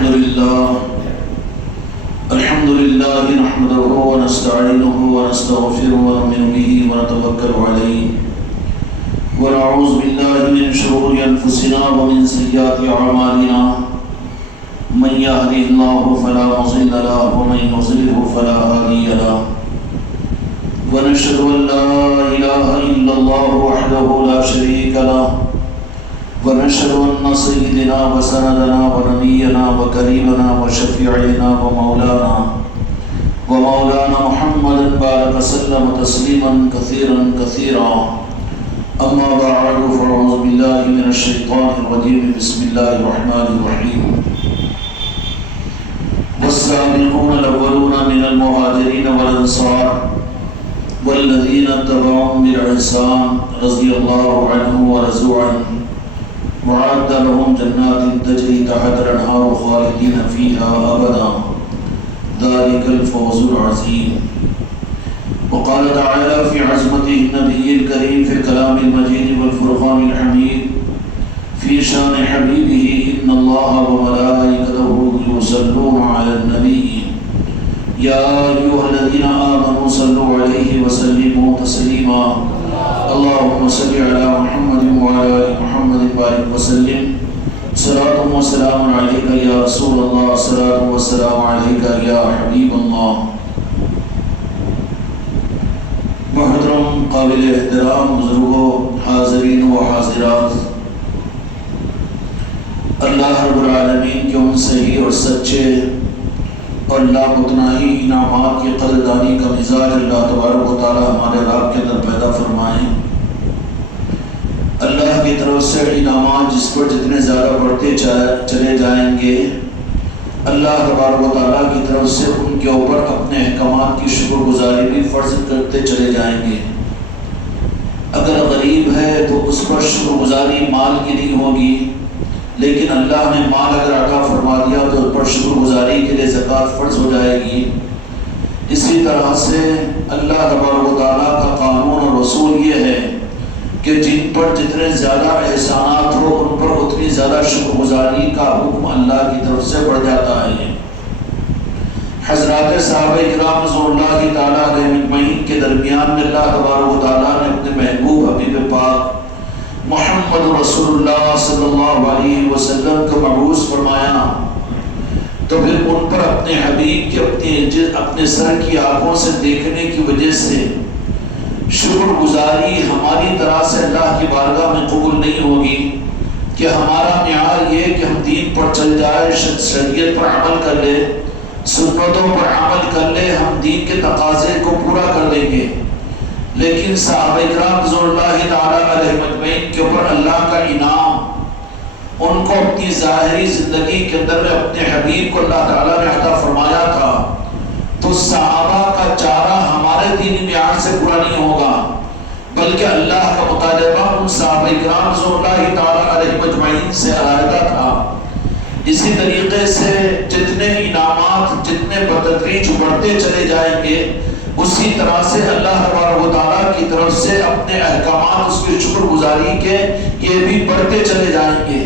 الحمد لله نحمده ونستعينه ونستغفره ونؤمن به ونتوكل عليه ونعوذ بالله من شرور أنفسنا ومن سيئات أعمالنا من يهده الله فلا مضل له ومن يضلل فلا هادي له ونشهد أن لا إله إلا الله وحده لا شريك له ونشهد أن سيدنا وسندنا ونبينا وكريمنا وشفيعنا ومولانا محمد بارك وسلم تسليما كثيرا أما بعد فأعوذ بالله من الشيطان الرجيم بسم الله الرحمن الرحيم والسابقون الأولون من المهاجرين والأنصار والذين اتبعوهم بإحسان رضي الله عنهم ورضوا عنه وأعد لهم جنات تجري تحت الأنهار خالدين فيها أبدا ذلك الفوز العظيم. وقال تعالى في عظمته النبي الكريم في الكلام المجيد والفرقان الحميد في شان حبيبه إن الله وملائكته يصلون على النبي يا أيها الذين آمنوا صلوا عليه وسلموا تسليما اللهم صل على محمد وعلى آل محمد وبارك وسلم صلاة وسلام عليك يا رسول الله صلاة وسلام عليك يا حبيب الله. محترم قابل احترام بزرگوں حاضرین و حاضرات، اللہ رب العالمین کے ان صحیح اور سچے اور لامتناہی انعامات کی قدردانی کا مزاج اللہ تبارک و تعالی ہمارے رب کے اندر پیدا فرمائیں. اللہ کی طرف سے انعامات جس پر جتنے زیادہ بڑھتے چلے جائیں گے، اللہ تبارک و تعالیٰ کی طرف سے ان کے اوپر اپنے احکامات کی شکر گزاری بھی فرض کرتے چلے جائیں گے. اگر غریب ہے تو اس پر شکر گزاری مال کی نہیں ہوگی، لیکن اللہ نے مال اگر عطا فرما دیا تو اس پر شکر گزاری کے لیے زکوٰۃ فرض ہو جائے گی. اسی طرح سے اللہ تبارک و تعالیٰ کا قانون اور اصول یہ ہے کہ جن پر جتنے زیادہ احسانات ہو ان پر اتنی زیادہ شکر گزاری کا حکم اللہ کی طرف سے بڑھ جاتا ہے. حضرات صحابہ کرام رضوان اللہ تعالیٰ علیہ اجمعین کے درمیان میں اللہ تبارک و تعالیٰ نے اپنے محبوب حبیب پاک محمد رسول اللہ صلی اللہ علیہ وسلم کو مبعوث فرمایا، تو پھر ان پر اپنے حبیب کے اپنے سر کی آنکھوں سے دیکھنے کی وجہ سے شکر گزاری ہماری طرح سے اللہ کی بارگاہ میں قبول نہیں ہوگی کہ ہمارا معیار یہ کہ ہم دین پر چل جائے، شریعت پر عمل کر لے، سنتوں پر عمل کر لے، ہم دین کے تقاضے کو پورا کر لیں گے. لیکن صحابہ کرام رضوان اللہ تعالیٰ علیہ اجمعین کے اوپر اللہ کا انعام، ان کو اپنی ظاہری زندگی کے اندر میں اپنے حبیب کو اللہ تعالیٰ نے عطا فرمایا تھا، تو صحابہ کا چارہ ہمارے دینی معیار سے پورا نہیں ہوگا، بلکہ اللہ کا مطالبہ ان صحابہ کرام رضوان اللہ تعالیٰ علیہ اجمعین سے علیحدہ تھا. اسی طریقے سے جتنے انعامات جتنے بتدریج بڑھتے چلے جائیں گے، اسی طرح سے اللہ تبارک و تعالیٰ کی طرف سے اپنے احکامات اس کی شکر گزاری کے یہ بھی بڑھتے چلے جائیں گے.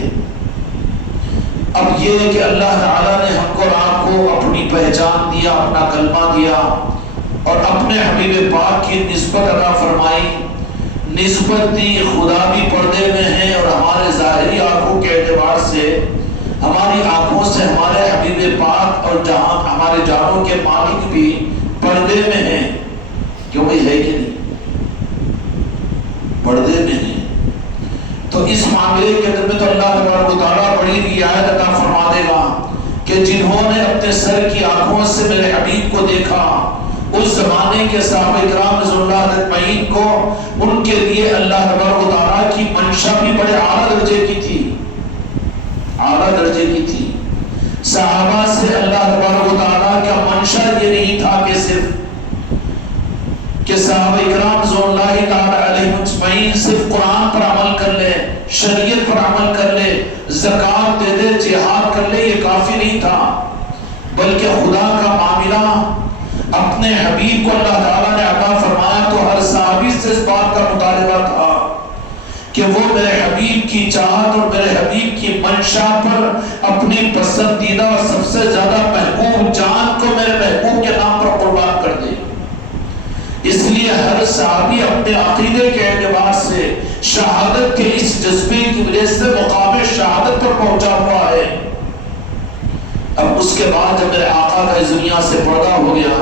اب یہ ہے کہ اللہ تعالیٰ نے ہم کو اور آپ کو اپنی پہچان دیا، اپنا کلمہ دیا اور اپنے حبیب پاک کی نسبت عطا فرمائی. نسبت دی، خدا بھی پردے میں ہے اور ہمارے ظاہری آنکھوں کے اعتبار سے ہماری آنکھوں سے ہمارے حبیب پاک اور جہاں ہمارے جانوں کے مالک بھی پردے میں ہیں. کیوں بھائی ہے کہ نہیں؟ پردے میں ہیں. تو اس معاملے کے اندر میں تو اللہ تبارک و تعالیٰ بڑی رعایت عطا فرما دے گا کہ جنہوں نے اپنے سر کی آنکھوں سے میرے حبیب کو دیکھا، اس زمانے کے صحابہ کرام رضوان اللہ اجمعین کو ان کے لیے اللہ تبارک و تعالیٰ کی منشا بھی بڑے اعلیٰ درجے کی تھی، اعلیٰ درجے کی تھی. صحابہ سے اللہ تبارک و تعالیٰ کا منشا یہ نہیں تھا کہ صرف کہ صحابہ کرام رضوان اللہ تعالیٰ علیہ اجمعین صرف قرآن پر عمل کر لے، شریعت پر عمل کر لے، زکوٰۃ دے دے، جہاد کر لے، یہ کافی نہیں تھا، بلکہ خدا کا معاملہ اپنے حبیب کو اللہ تعالیٰ نے عطا فرمایا تو ہر صحابی سے اس بات کا مطالبہ تھا کہ وہ میرے حبیب کی چاہت اور میرے حبیب کی منشا پر اپنی پسندیدہ اور سب سے زیادہ محبوب جان کو میرے محبوب کے نام پر قربان کر دے. اس لیے ہر صحابی اپنے عقیدے کے اعتبار سے شہادت کے اس جذبے کی وجہ سے مقام شہادت پر پہنچا ہوا ہے. اب اس کے بعد جب میرے آقا کا اس دنیا سے پردہ ہو گیا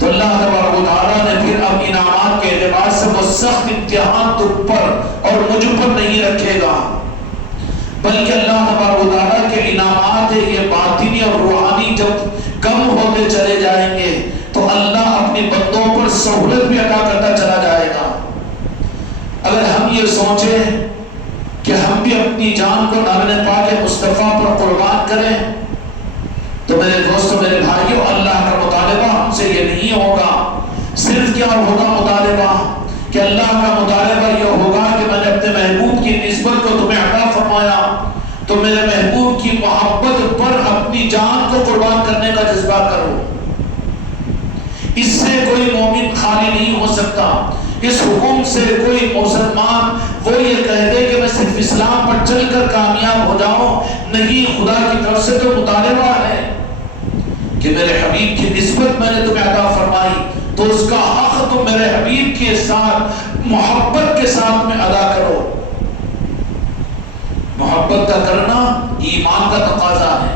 تو اللہ تبارک و تعالیٰ نے پھر اب انعامات کے اعتبار سے وہ سخت امتحان تم پر اور مجھ پر نہیں رکھے گا، بلکہ اللہ تبارک و تعالیٰ کے انعامات یہ باطنی اور روحانی جب کم ہوتے چلے جائیں گے تو اللہ اپنی بندوں پر سہولت بھی عطا کرتا چلا جائے گا. اگر ہم یہ سوچیں کہ ہم بھی اپنی جان کو نابینا پاک مصطفیٰ پر قربان کریں تو میرے دوستوں، میرے بھائیوں، اللہ کا مطالبہ ہم سے یہ نہیں ہوگا. صرف کیا ہوگا مطالبہ کہ اللہ کا مطالبہ یہ ہوگا کہ میں نے اپنے محبوب کی نسبت کو تمہیں عطا فرمایا تو میرے محبوب کی محبت پر اپنی جان کو قربان کرنے کا جذبہ کرو. اس سے کوئی مومن خالی نہیں ہو سکتا. اس حکم سے کوئی مسلمان وہ یہ کہہ دے کہ میں صرف اسلام پر چل کر کامیاب ہو جاؤں نہیں. خدا کی طرف سے تو مطالبہ ہے کہ میرے حبیب کی نسبت میں نے تمہیں عطا فرمائی تو اس کا حق تم میرے حبیب کے ساتھ محبت کے ساتھ میں ادا کرو. محبت کا کرنا ایمان کا تقاضا ہے.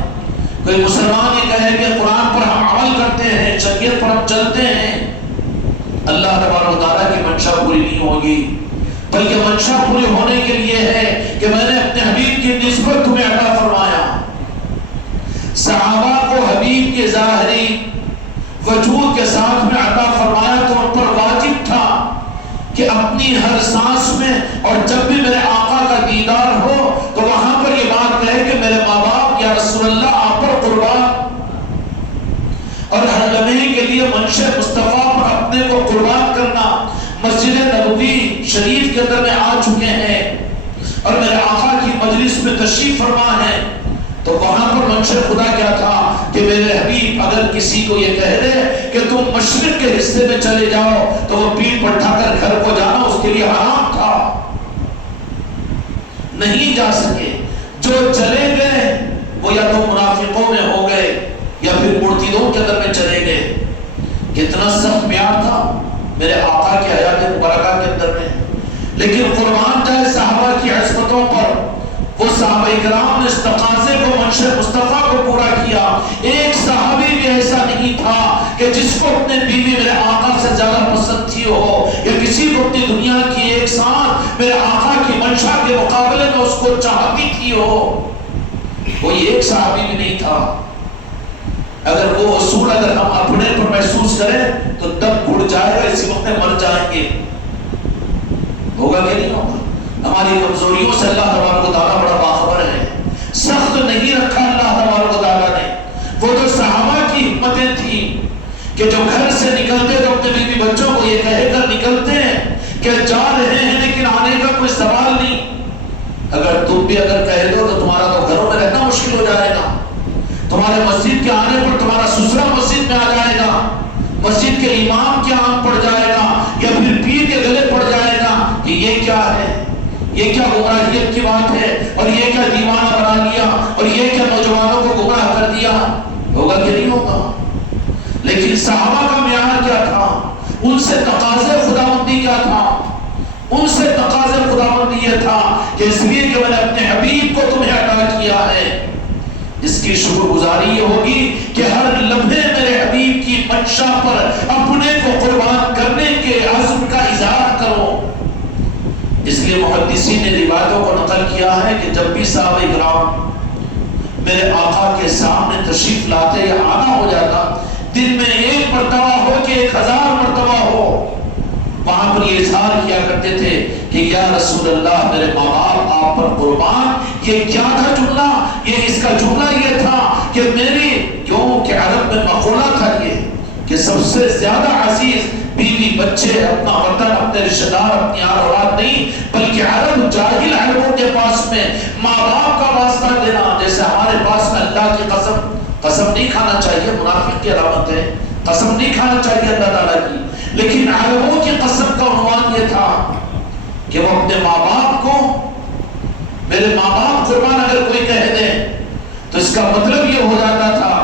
کوئی مسلمان یہ کہے کہ قرآن پر ہم عمل کرتے ہیں، شریعت پر ہم چلتے ہیں، اللہ تبارک و تعالیٰ کی منشا پوری نہیں ہوگی، بلکہ منشا پوری ہونے کے لیے ہے کہ میں نے اپنے حبیب کی نسبت تمہیں عطا فرمایا. صحابہ کو حبیب کے ظاہری وجود کے ساتھ میں عطا فرمایا تو ان پر واجب تھا کہ اپنی ہر سانس میں اور جب بھی میرے آقا کا دیدار ہو تو وہاں پر یہ بات کہے کہ میرے ماں باپ یا رسول اللہ آپ پر قربان، اور ہر لمحے کے لیے منشا مصطفیٰ پر اپنے کو قربان کرنا. مسجد نبوی شریف کے اندر میں آ چکے ہیں اور میرے آقا کی مجلس میں تشریف فرما ہے تو وہاں پر منشا خدا کیا تھا کہ میرے حبیب اگر کسی کو یہ کہہ دے کہ تم مشرق کے حصے میں چلے جاؤ تو وہ پیٹ پر اٹھا کر گھر کو جانا اس کے لیے حرام تھا، نہیں جا سکے. جو چلے گئے وہ یا تو منافقوں میں ہو گئے یا پھر مرتدوں کے اندر میں چلے گئے. کتنا سخت پیار تھا میرے آقا کی حیات مبارکہ کے اندر میں. لیکن قربان جائے صحابہ کی عصمتوں پر، وہ صحابہ کرام نے اس تقاضے کو منشا مصطفیٰ کو پورا کیا. ایک صحابی بھی ایسا نہیں تھا کہ جس کو اپنے بیوی میرے آقا سے زیادہ پسند تھی ہو یا کسی کو اپنی دنیا کی ایک ساتھ میرے آقا کی منشا کے مقابلے میں اس کو چاہتی تھی ہو. کوئی ایک صحابی بھی نہیں تھا. اگر وہ اصول اگر ہم اپنے پر محسوس کریں تو دم گھڑ جائے گا، اسی وقت مر جائیں گے. ہوگا کہ نہیں ہوگا؟ ہماری کمزوریوں سے اللہ تبارک و تعالیٰ بڑا باخبر ہے. سخت نہیں رکھا اللہ تبارک و تعالیٰ نے. وہ جو صحابہ کی ہمتیں تھیں کہ جو گھر سے نکلتے تو اپنے بیوی بچوں کو یہ کہہ کر نکلتے ہیں کہ جا رہے ہیں لیکن آنے کا کوئی سوال نہیں. اگر تم بھی اگر کہہ دو تو تمہارا تو گھروں میں رہنا مشکل ہو جائے گا. تمہارے مسجد کے آنے پر تمہارا سسرا مسجد میں آ جائے گا، مسجد کے امام کے آن پڑ جائے گا یا پھر پیر کے گلے پڑ جائے گا کہ یہ کیا ہے، یہ کیا گمراہیت کی بات ہے، اور یہ کیا دیوانہ بنا لیا، اور یہ کیا نوجوانوں کو گمراہ کر دیا. ہوگا کہ نہیں ہوگا؟ لیکن صحابہ کا معیار کیا تھا؟ ان سے تقاضے خداوندی کیا تھا؟ ان سے تقاضے خداوندی یہ تھا کہ اس لیے کہ میں نے اپنے حبیب کو تمہیں عطا کیا ہے. اس کی شکر گزاری یہ ہوگی کہ ہر لمحے میرے حبیب کی منشا پر اپنے کو قربان کرنے کے عزم کا اظہار کرو. اس لیے محدثین نے روایتوں کو نقل کیا ہے کہ جب بھی صحابہ کرام میرے آقا کے سامنے تشریف لاتے یا آنا ہو جاتا، دن میں 1 مرتبہ ہو کہ 1000 مرتبہ ہو، وہاں پر یہ اظہار کیا کرتے تھے کہ یا رسول اللہ میرے ماں باپ آپ پر قربان. یہ کیا تھا جملہ؟ یہ اس کا جملہ یہ تھا کہ میری کیوں کہ عرب میں مقولہ تھا یہ کہ سب سے زیادہ عزیز بیوی بچے، اپنا وطن، اپنے رشتہ دار، اپنی آل اولاد نہیں، بلکہ عرب جاہل عربوں کے پاس میں ماں باپ کا واسطہ دینا. جیسے ہمارے پاس میں اللہ کی قسم نہیں کھانا چاہیے، منافق کی علامت ہے، قسم نہیں کھانا چاہیے اللہ تعالیٰ کی، لیکن عربوں کی قسم کا عنوان یہ تھا کہ وہ اپنے ماں باپ کو میرے ماں باپ قربان اگر کوئی کہہ دے تو اس کا مطلب یہ ہو جاتا تھا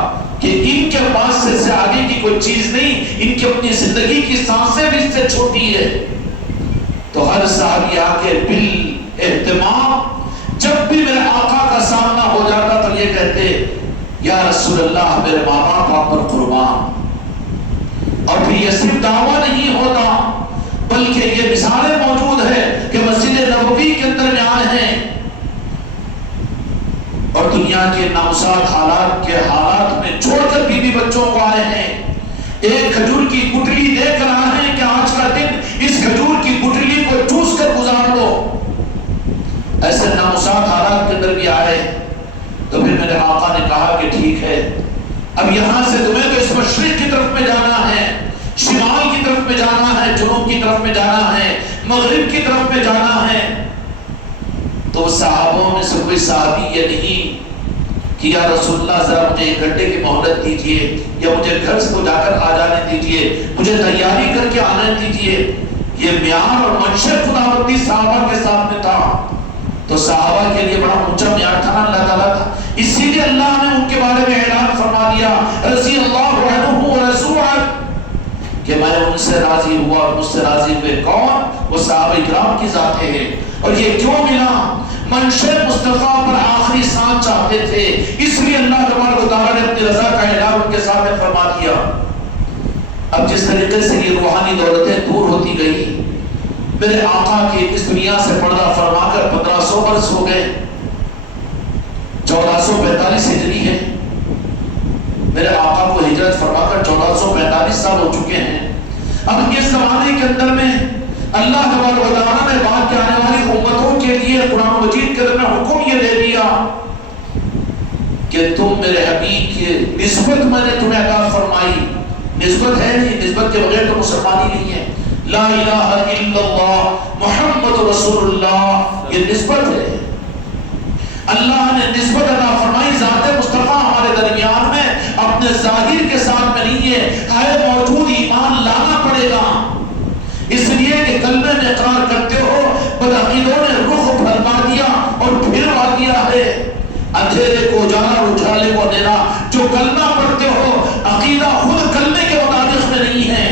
کہ ان کے پاس سے آگے کی کوئی چیز نہیں، ان کی اپنی زندگی کی سانسیں بھی اس سے چھوٹی ہے۔ تو ہر صحابی آ کے بال اہتمام جب بھی میرے آقا کا سامنا ہو جاتا تو یہ کہتے یا رسول اللہ میرے ماں باپ آپ پر قربان۔ اور پھر یہ صرف دعویٰ نہیں ہوتا بلکہ یہ مثالیں موجود ہے کہ مسجد نبوی کے اندر میں آئے ہیں اور دنیا کے نامساعد حالات کے حالات میں چھوڑ کر بیوی بچوں کو آئے ہیں، ایک کھجور کی گٹلی دے کر آئے ہیں کہ آج کا دن اس کھجور کی گٹلی کو چوس کر گزار لو۔ ایسے نامساعد حالات کے اندر بھی آئے تو پھر میرے آقا نے کہا کہ ٹھیک ہے، اب یہاں سے تمہیں تو اس مشرق کی طرف میں جانا ہے، شمال کی طرف میں جانا ہے، جنوب کی طرف میں جانا ہے، مغرب کی طرف میں جانا ہے۔ تو صحابوں میں سے کوئی صحابی یہ نہیں کہ یا رسول اللہ ذرا مجھے 1 گھنٹے کی مہلت دیجئے یا مجھے گھر سے جا کر آ جانے دیجئے، مجھے تیاری کر کے آنے دیجئے۔ یہ معیار اور منشا خداوندی صحابہ کے سامنے تھا، تو صحابہ کے لیے بڑا اونچا معیار تھا اللہ تعالیٰ کا، اسی لیے اللہ نے ان کے بارے میں اعلان فرما دیا رضی اللہ عنہ ورضوا عنہ کہ میں ان سے راضی ہوا اور مجھ سے راضی ہوئے۔ کون؟ وہ صحابہ کرام کی ذاتیں ہیں۔ اور یہ کیوں ملا؟ منشا مصطفیٰ پر آخری سانس چاہتے تھے، اس لیے اللہ تبارک و تعالیٰ نے اپنی رضا کا اعلان ان کے سامنے فرما دیا۔ اب جس طریقے سے یہ روحانی دولتیں دور ہوتی گئی، میرے آقا کی اس دنیا سے پردہ فرما کر 1500 برس ہو گئے، 1445 ہجری ہے، میرے آقا کو ہجرت فرما کر 1445 سال ہو چکے ہیں۔ اب اس زمانے کے اندر میں اللہ تبارک و تعالیٰ نے بعد کے آنے والی امتوں کے لیے قرآن مجید کے اندر حکم یہ دے دیا کہ تم میرے حبیب کی نسبت میں نے تمہیں عطا فرمائی۔ نسبت ہے نہیں، نسبت کے بغیر تو مسلمانی نہیں ہے۔ لا الہ الا اللہ محمد رسول اللہ، یہ نسبت ہے۔ اللہ نے نسبت عطا فرمائی، ذات مصطفیٰ ہمارے درمیان میں اپنے ظاہر کے ساتھ میں نہیں ہے موجود، ایمان لانا پڑے گا۔ اس لیے کہ کلمے میں اقرار کرتے ہو، بدعقیدوں نے رخ پھرما دیا اور پھروا دیا ہے، اندھیرے کو اجالا اور اجالے کو اندھیرا۔ جو کلمہ پڑھتے ہو عقیدہ خود کلمے کے مطابق میں نہیں ہے،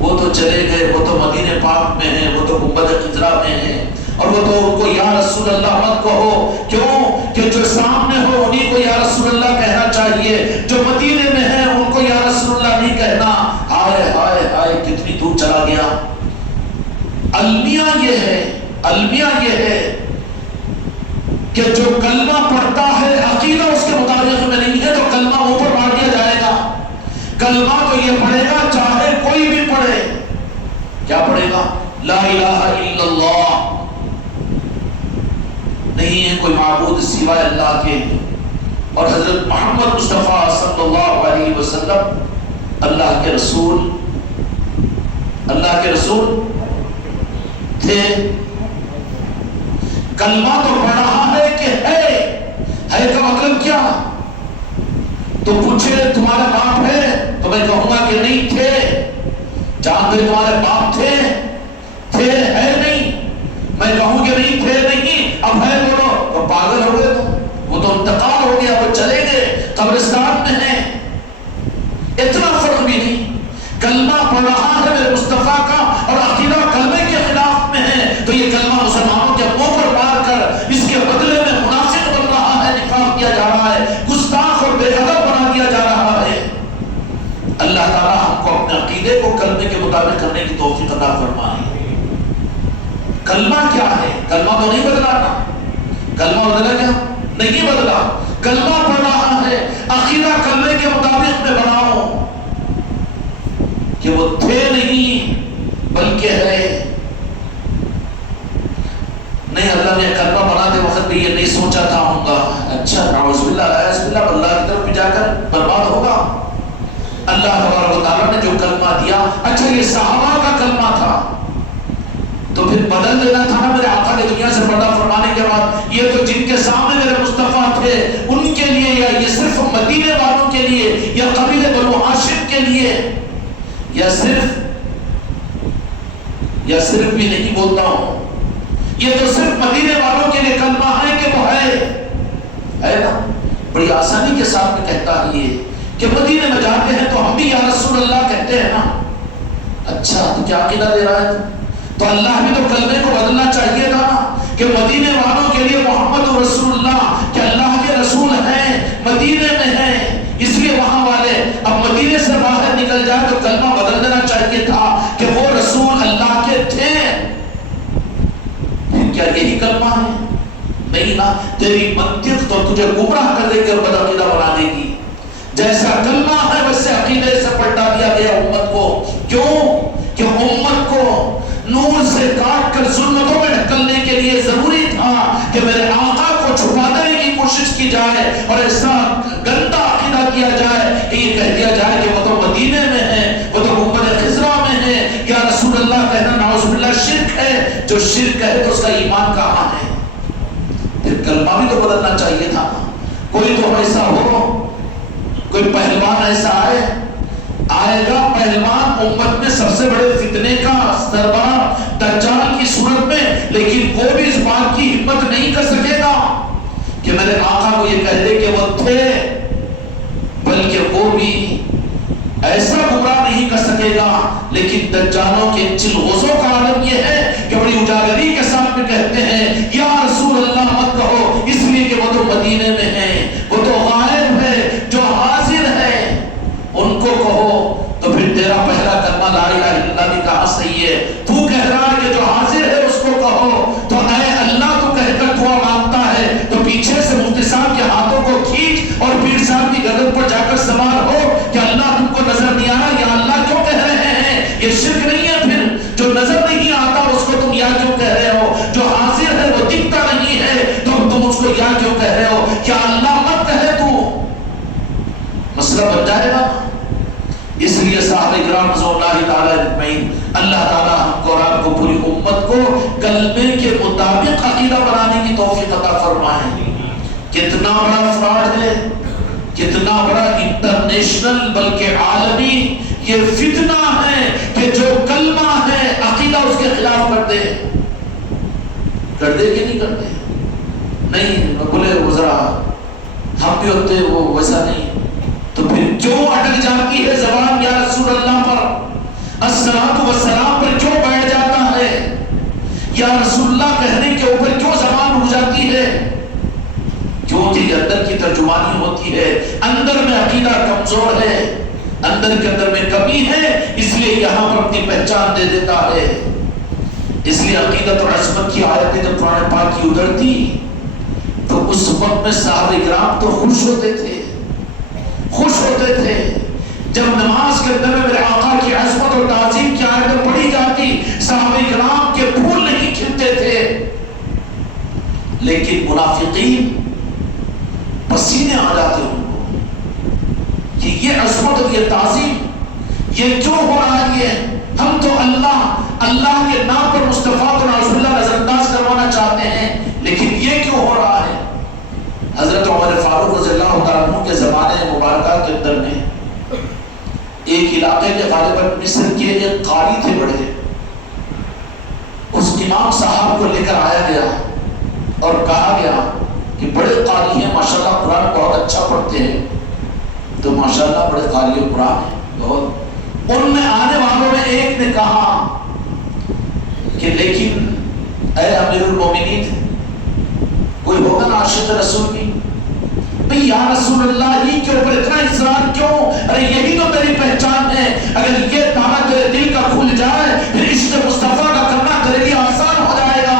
وہ تو چلے گئے، وہ تو مدینہ پاک میں ہیں، وہ تو گنبد خضرا میں ہیں، اور وہ تو ان کو یا رسول اللہ مت کہو، کیوں کہ جو سامنے ہو انہیں کو یا رسول اللہ کہنا چاہیے، جو مدینے میں ہیں ان کو یا رسول اللہ نہیں کہنا۔ ہائے ہائے ہائے کتنی دور چلا گیا۔ المیہ یہ ہے، المیہ یہ ہے کہ جو کلمہ پڑھتا ہے عقیدہ اس کے مطابق میں نہیں ہے تو کلمہ اوپر مار دیا جائے گا۔ کلمہ تو یہ پڑھے گا چاہے کوئی بھی پڑھے، کیا پڑھے گا؟ لا الہ الا اللہ، نہیں ہے کوئی معبود سوائے اللہ کے، اور حضرت محمد مصطفیٰ صلی اللہ علیہ وسلم اللہ کے رسول تھے۔ کلمہ تو پڑھ رہا ہے کہ ہے کا مطلب کیا؟ تو پوچھے تمہارے باپ ہے تو میں کہوں گا کہ نہیں تھے۔ جان بھائی تمہارے باپ تھے ہے نہیں، میں کہوں کہ نہیں تھے نہیں، اب ہے بولو تو پاگل ہو گئے، تو وہ تو انتقال ہو گیا، وہ چلے گئے، قبرستان میں ہیں۔ اتنا فرق بھی نہیں، کلمہ پڑھ رہا ہے میرے مصطفیٰ کا اور عقیدہ کلمے کے خلاف میں ہے تو یہ کلمہ مسلمانوں کے منہ پر مار کر اس کے بدلے میں منافق بن رہا ہے، نفاق کیا جا رہا ہے، گستاخ اور بے ادب بنا دیا جا رہا ہے۔ اللہ تعالیٰ ہم کو اپنے عقیدے کو کلمے کے مطابق کرنے کی توفیق عطا فرمائے۔ کلمہ کیا ہے؟ کلمہ تو نہیں بدلا نا، کلمہ بدلا کیا؟ نہیں بدلا، کلمہ پڑھ رہا ہے، عقیدہ کلمے کے مطابق میں بناؤ کہ وہ تھے نہیں بلکہ ہے۔ نہیں اللہ نے کلمہ بناتے وقت بھی یہ نہیں سوچا تھا ہوں گا اچھا نعوذ باللہ اعوذ باللہ اللہ کی طرف بھی جا کر برباد ہوگا۔ اللہ تبارک و تعالیٰ نے جو کلمہ دیا، اچھا یہ صحابہ کا کلمہ تھا تو پھر بدل دینا تھا نا میرے آقا نے دنیا سے پردہ فرمانے کے بعد۔ یہ تو جن کے سامنے میرے مصطفیٰ تھے ان کے لیے، یا یہ صرف مدینے والوں کے لیے، یا قبیلے بنو ہاشم کے لیے، یا یا صرف بھی نہیں بولتا ہوں، یہ تو صرف مدینے والوں کے لیے کلمہ ہے کہ وہ ہے نا؟ بڑی آسانی کے ساتھ میں کہتا ہے یہ کہ مدینے میں جاتے ہیں تو ہم بھی یا رسول اللہ کہتے ہیں نا۔ اچھا تو کیا عقیدہ دے رہا ہے؟ تو اللہ بھی تو کلمے کو بدلنا چاہیے تھا نا کہ مدینے والوں کے لیے محمد رسول اللہ، کہ اللہ کے رسول ہیں، مدینے میں ہیں، اس لیے وہاں والے اب مدینے سے باہر نکل جائے تو کلمہ بدل دینا چاہیے تھا کہ وہ رسول اللہ کے تھے۔ کیا یہی کلمہ ہے؟ نہیں نا، تیری منطق تو تجھے گمراہ کر دے گی اور بدعقیدہ بنا دے گی۔ جیسا کلمہ ہے ویسے عقیدے سے پلٹا دیا گیا امت کو۔ کیوں؟ کہ امت کو نور سے کاٹ کر ظلمتوں میں ڈھکلنے کے لیے ضروری تھا کہ میرے آقا کو چھپا دینے کی کوشش کی جائے اور ایسا گندا عقیدہ کیا جائے کہ یہ کہہ دیا جائے کہ وہ تو مدینے میں ہے، وہ تو گنبد خضرا میں ہے، یا رسول اللہ کہنا نعوذ باللہ شرک ہے۔ جو شرک ہے تو اس کا ایمان کہاں ہے؟ پھر کلمہ بھی تو بدلنا چاہیے تھا۔ کوئی تو ایسا ہو، کوئی پہلوان ایسا آئے گا پہلوان امت میں سب سے بڑے فتنے کا سربراہ دجال کی صورت میں، لیکن وہ بھی اس بات کی ہمت نہیں کر سکے گا کہ میرے آقا کو یہ کہہ دے کہ وہ تھے، بلکہ وہ بھی ایسا گمراہ نہیں کر سکے گا۔ لیکن دجالوں کے چلغوزوں کا عالم یہ ہے کہ بڑی اجاگری کے ساتھ میں کہتے ہیں یا رسول اللہ مت کہو، اس لیے کہ وہ تو مدینے میں ہیں، وہ تو غائب ہے، جو حاضر ہے ان کو کہو۔ تو پھر تیرا پہلا کلمہ لا الہ الا اللہ بھی کہاں صحیح ہے؟ تو کہہ رہا ہے کہ جو حاضر ہے اس کو کہو، تو اے اللہ تو کہہ کر دعا مانگتا ہے تو پیچھے سے مفتی صاحب کے ہاتھوں کو کھینچ اور پیر صاحب کی گردن پر جا کر سوار ہو کہ اللہ تم کو نظر نہیں آ رہا، یا اللہ کیوں کہہ رہے ہیں؟ یہ شرک نہیں ہے؟ پھر جو نظر نہیں آتا اس کو تم یا کیوں کہہ رہے ہو؟ جو حاضر ہے وہ دکھتا نہیں ہے تو تم اس کو یا کیوں کہہ رہے ہو؟ کیا اللہ مت کہے تو مسئلہ بن جائے گا؟ اس لیے صحابہ کرام رضوان اللہ تعالی اجمعین، اللہ تعالی ہم کو اور آپ کو پوری امت کو کلمے کے مطابق عقیدہ بنانے کی توفیق عطا فرمائے۔ کتنا بڑا فراڈ ہے، کتنا بڑا انٹرنیشنل بلکہ عالمی یہ فتنہ ہے کہ جو کلمہ ہے عقیدہ اس کے خلاف کر دے کہ نہیں کرتے؟ نہیں بولے وزرا ہم بھی ہوتے وہ ویسا نہیں، تو پھر کیوں اٹک جاتی ہے زبان یا رسول اللہ پر، الصلاۃ والسلام پر کیوں بیٹھ جاتا ہے؟ یا رسول اللہ کہنے کے اوپر کیوں زبان رک جاتی ہے؟ کیونکہ یہ اندر کی ترجمانی ہوتی ہے، اندر میں عقیدہ کمزور ہے، اندر کے اندر میں کمی ہے، اس لیے یہاں پر اپنی پہچان دے دیتا ہے۔ اس لیے عقیدت اور عصمت کی آیتیں جب قرآن پاک کی اترتی تو اس وقت میں صحابہ کرام تو خوش ہوتے تھے، خوش ہوتے تھے۔ جب نماز کے اندر میں میرے آقا کی عظمت اور تعظیم کی آیتیں پڑھی جاتی صحابہ کرام کے پھول نہیں کھلتے تھے، لیکن منافقین پسینے آ جاتے ان کو کہ یہ عظمت اور یہ تعظیم یہ کیوں ہو رہا ہے؟ یہ ہم تو اللہ کے نام پر مصطفیٰ کو نعوذ باللہ نظر انداز کروانا چاہتے ہیں، لیکن یہ کیوں ہو رہا ہے؟ حضرت عمر فاروق رضی اللہ تعالیٰ عنہ کے زمانے مبارکہ کے اندر میں ایک علاقے کے غالباً مصر کے ایک قاری تھے بڑے، اس امام صاحب کو لے کر آیا گیا اور کہا گیا کہ بڑے قاری ہیں ماشاءاللہ، قرآن بہت اچھا پڑھتے ہیں، تو ماشاءاللہ بڑے قاری قرآن ہیں بہت۔ ان میں آنے والوں میں ایک نے کہا کہ لیکن اے امیر المومنین کوئی ہوگا نا عاشق رسول کی، بھئی یا رسول اللہ ہی کے اوپر اتنا اصرار کیوں؟ ارے یہی تو میری پہچان ہے، اگر یہ تالا تیرے دل کا کھل جائے پھر عشق مصطفیٰ کا کرنا تیرے لیے آسان ہو جائے گا۔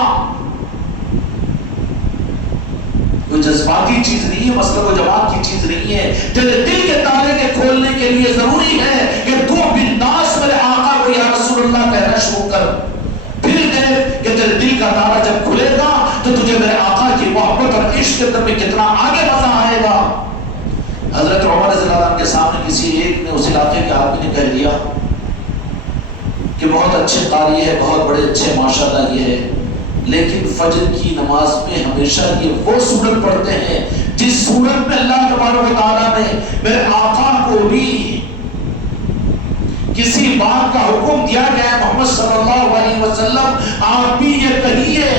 کوئی جذباتی چیز نہیں ہے، مسئلہ کو جواب کی چیز نہیں ہے، تیرے دل کے تالے کے کھولنے کے لیے ضروری ہے کہ تو بنداس میرے آقا کو یا رسول اللہ کہنا شروع کر، پھر دیکھ کہ تیرے دل کا تالا جب کھلے گا تو تجھے میرے آقا کی محبت اور عشق کے اندر میں کتنا آگے مزہ آئے گا۔ حضرت عمر رضی اللہ عنہ کے سامنے کسی ایک نے اس علاقے کے آدمی نے کہہ دیا کہ بہت اچھے قاری ہے، بہت بڑے اچھے ماشاءاللہ یہ ہے، لیکن فجر کی نماز میں ہمیشہ یہ وہ سورت پڑھتے ہیں جس سورت میں اللہ تبارک و تعالیٰ نے میرے آقا کو بھی اسی بات کا حکم دیا گیا ہے محمد صلی اللہ علیہ وسلم آپ بھی یہ کہیے.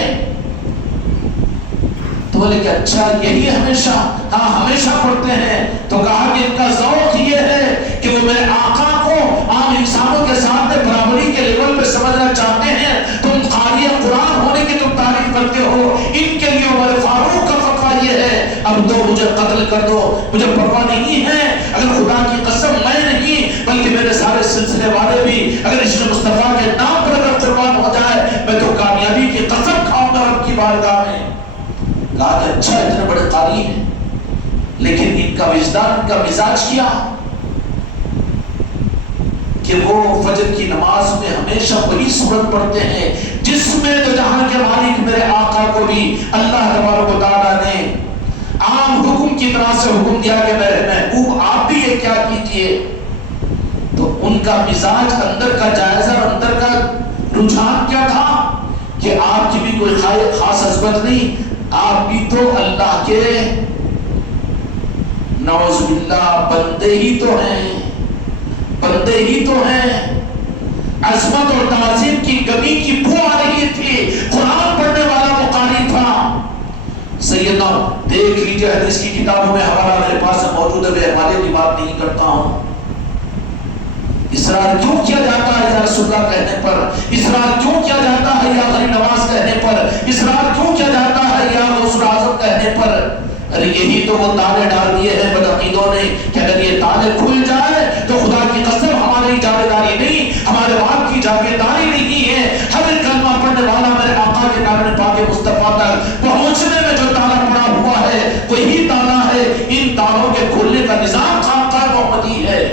تو بولے کہ اچھا یہی ہمیشہ؟ ہاں ہمیشہ پڑھتے ہیں. تو کہا کہ ان کا ذوق یہ ہے کہ وہ میرے آقا کو عام انسانوں کے ساتھ برابری کے لیول پہ سمجھنا چاہتے ہیں. تم قاری قرآن ہونے کی تم تعریف کرتے ہو، ان کے لیے عمر فاروق کا فتویٰ یہ ہے اب دو مجھے قتل کر دو، مجھے پرواہ نہیں ہے. اگر خدا کی قسم میں نہیں بلکہ میرے سارے سلسلے والے بھی اگر عشق مصطفیٰ کے نام پر اگر قربان ہو جائے میں تو کامیابی کی قسم کھاؤں گا رب کی بارگاہ میں. کہا کہ اچھا اتنے بڑے قاری ہیں، لیکن ان کا وجدان، ان کا مزاج کیا کہ وہ فجر کی نماز میں ہمیشہ وہی سورت پڑھتے ہیں جس میں تو جہاں کے مالک میرے آقا کو بھی اللہ تبارک و تعالیٰ نے عام حکم کی طرح سے حکم دیا کہ میرے محبوب آپ بھی یہ کیا کیجئے. تو ان کا مزاج، اندر کا جائزہ، اندر کا رجحان کیا تھا کہ آپ کی بھی کوئی خاص عظمت نہیں، آپ بھی تو اللہ کے نعوذ باللہ بندے ہی تو ہیں، بندے ہی تو ہیں. عظمت اور تعظیم کی کمی کی بو آ رہی تھی. قرآن پڑھنے والا وہ قاری تھا. سیدنا دیکھ لیجئے حدیث کی کتابوں میں حوالہ میرے پاس موجود ہے، میں حوالے کی بات نہیں کرتا ہوں. اصرار کیوں کیا جاتا ہے یا رسول اللہ کہنے پر؟ اصرار کیوں کیا جاتا ہے یا غریب نواز کہنے پر؟ اصرار کیوں کیا جاتا ہے یا غوث اعظم کہنے پر؟ ارے یہی تو وہ تالے ڈال دیے ہیں بدعقیدوں نے کہ اگر یہ تالے کھل جائے تو خدا کی قسم ہماری جاویداری نہیں، ہمارے باپ کی جاویداری نہیں ہے. ہر کلمہ پڑھنے والا میرے آقا کے نام پاک مصطفیٰ تک پہنچنے میں جو تالا پڑا ہوا ہے وہی تالا ہے. ان تالوں کے کھولنے کا نظام خانقاہ محمدی ہے.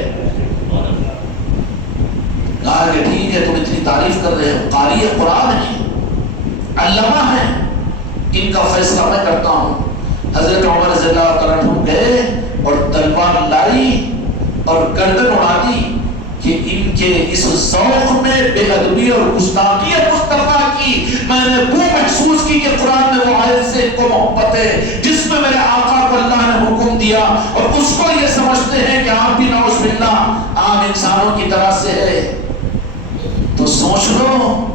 کہا کہ ٹھیک ہے تم اتنی تعریف کر رہے ہو، قاری قرآن ہیں، علامہ ہیں، ان کا فیصلہ میں کرتا ہوں. حضرت عمر رضی اللہ عنہ گئے اور تلوار لائی اور گردن اڑا دی کہ ان کے اس ذوق میں بے ادبی اور گستاخی مصطفیٰ کی میں نے وہ محسوس کی کہ قرآن میں وہ آیت سے ان کو محبت ہے جس میں میرے آقا کو اللہ نے حکم دیا اور اس کو یہ سمجھتے ہیں کہ آپ بھی نعوذ باللہ عام انسانوں کی طرح سے ہے. تو سوچ لو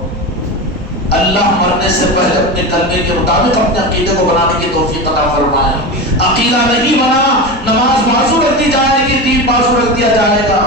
اللہ مرنے سے پہلے اپنے کلمے کے مطابق اپنے عقیدے کو بنانے کی توفیق عطا فرمائے. عقیدہ نہیں بنا، نماز بازو رکھ دی جائے گی، دین بازو رکھ دیا جائے گا.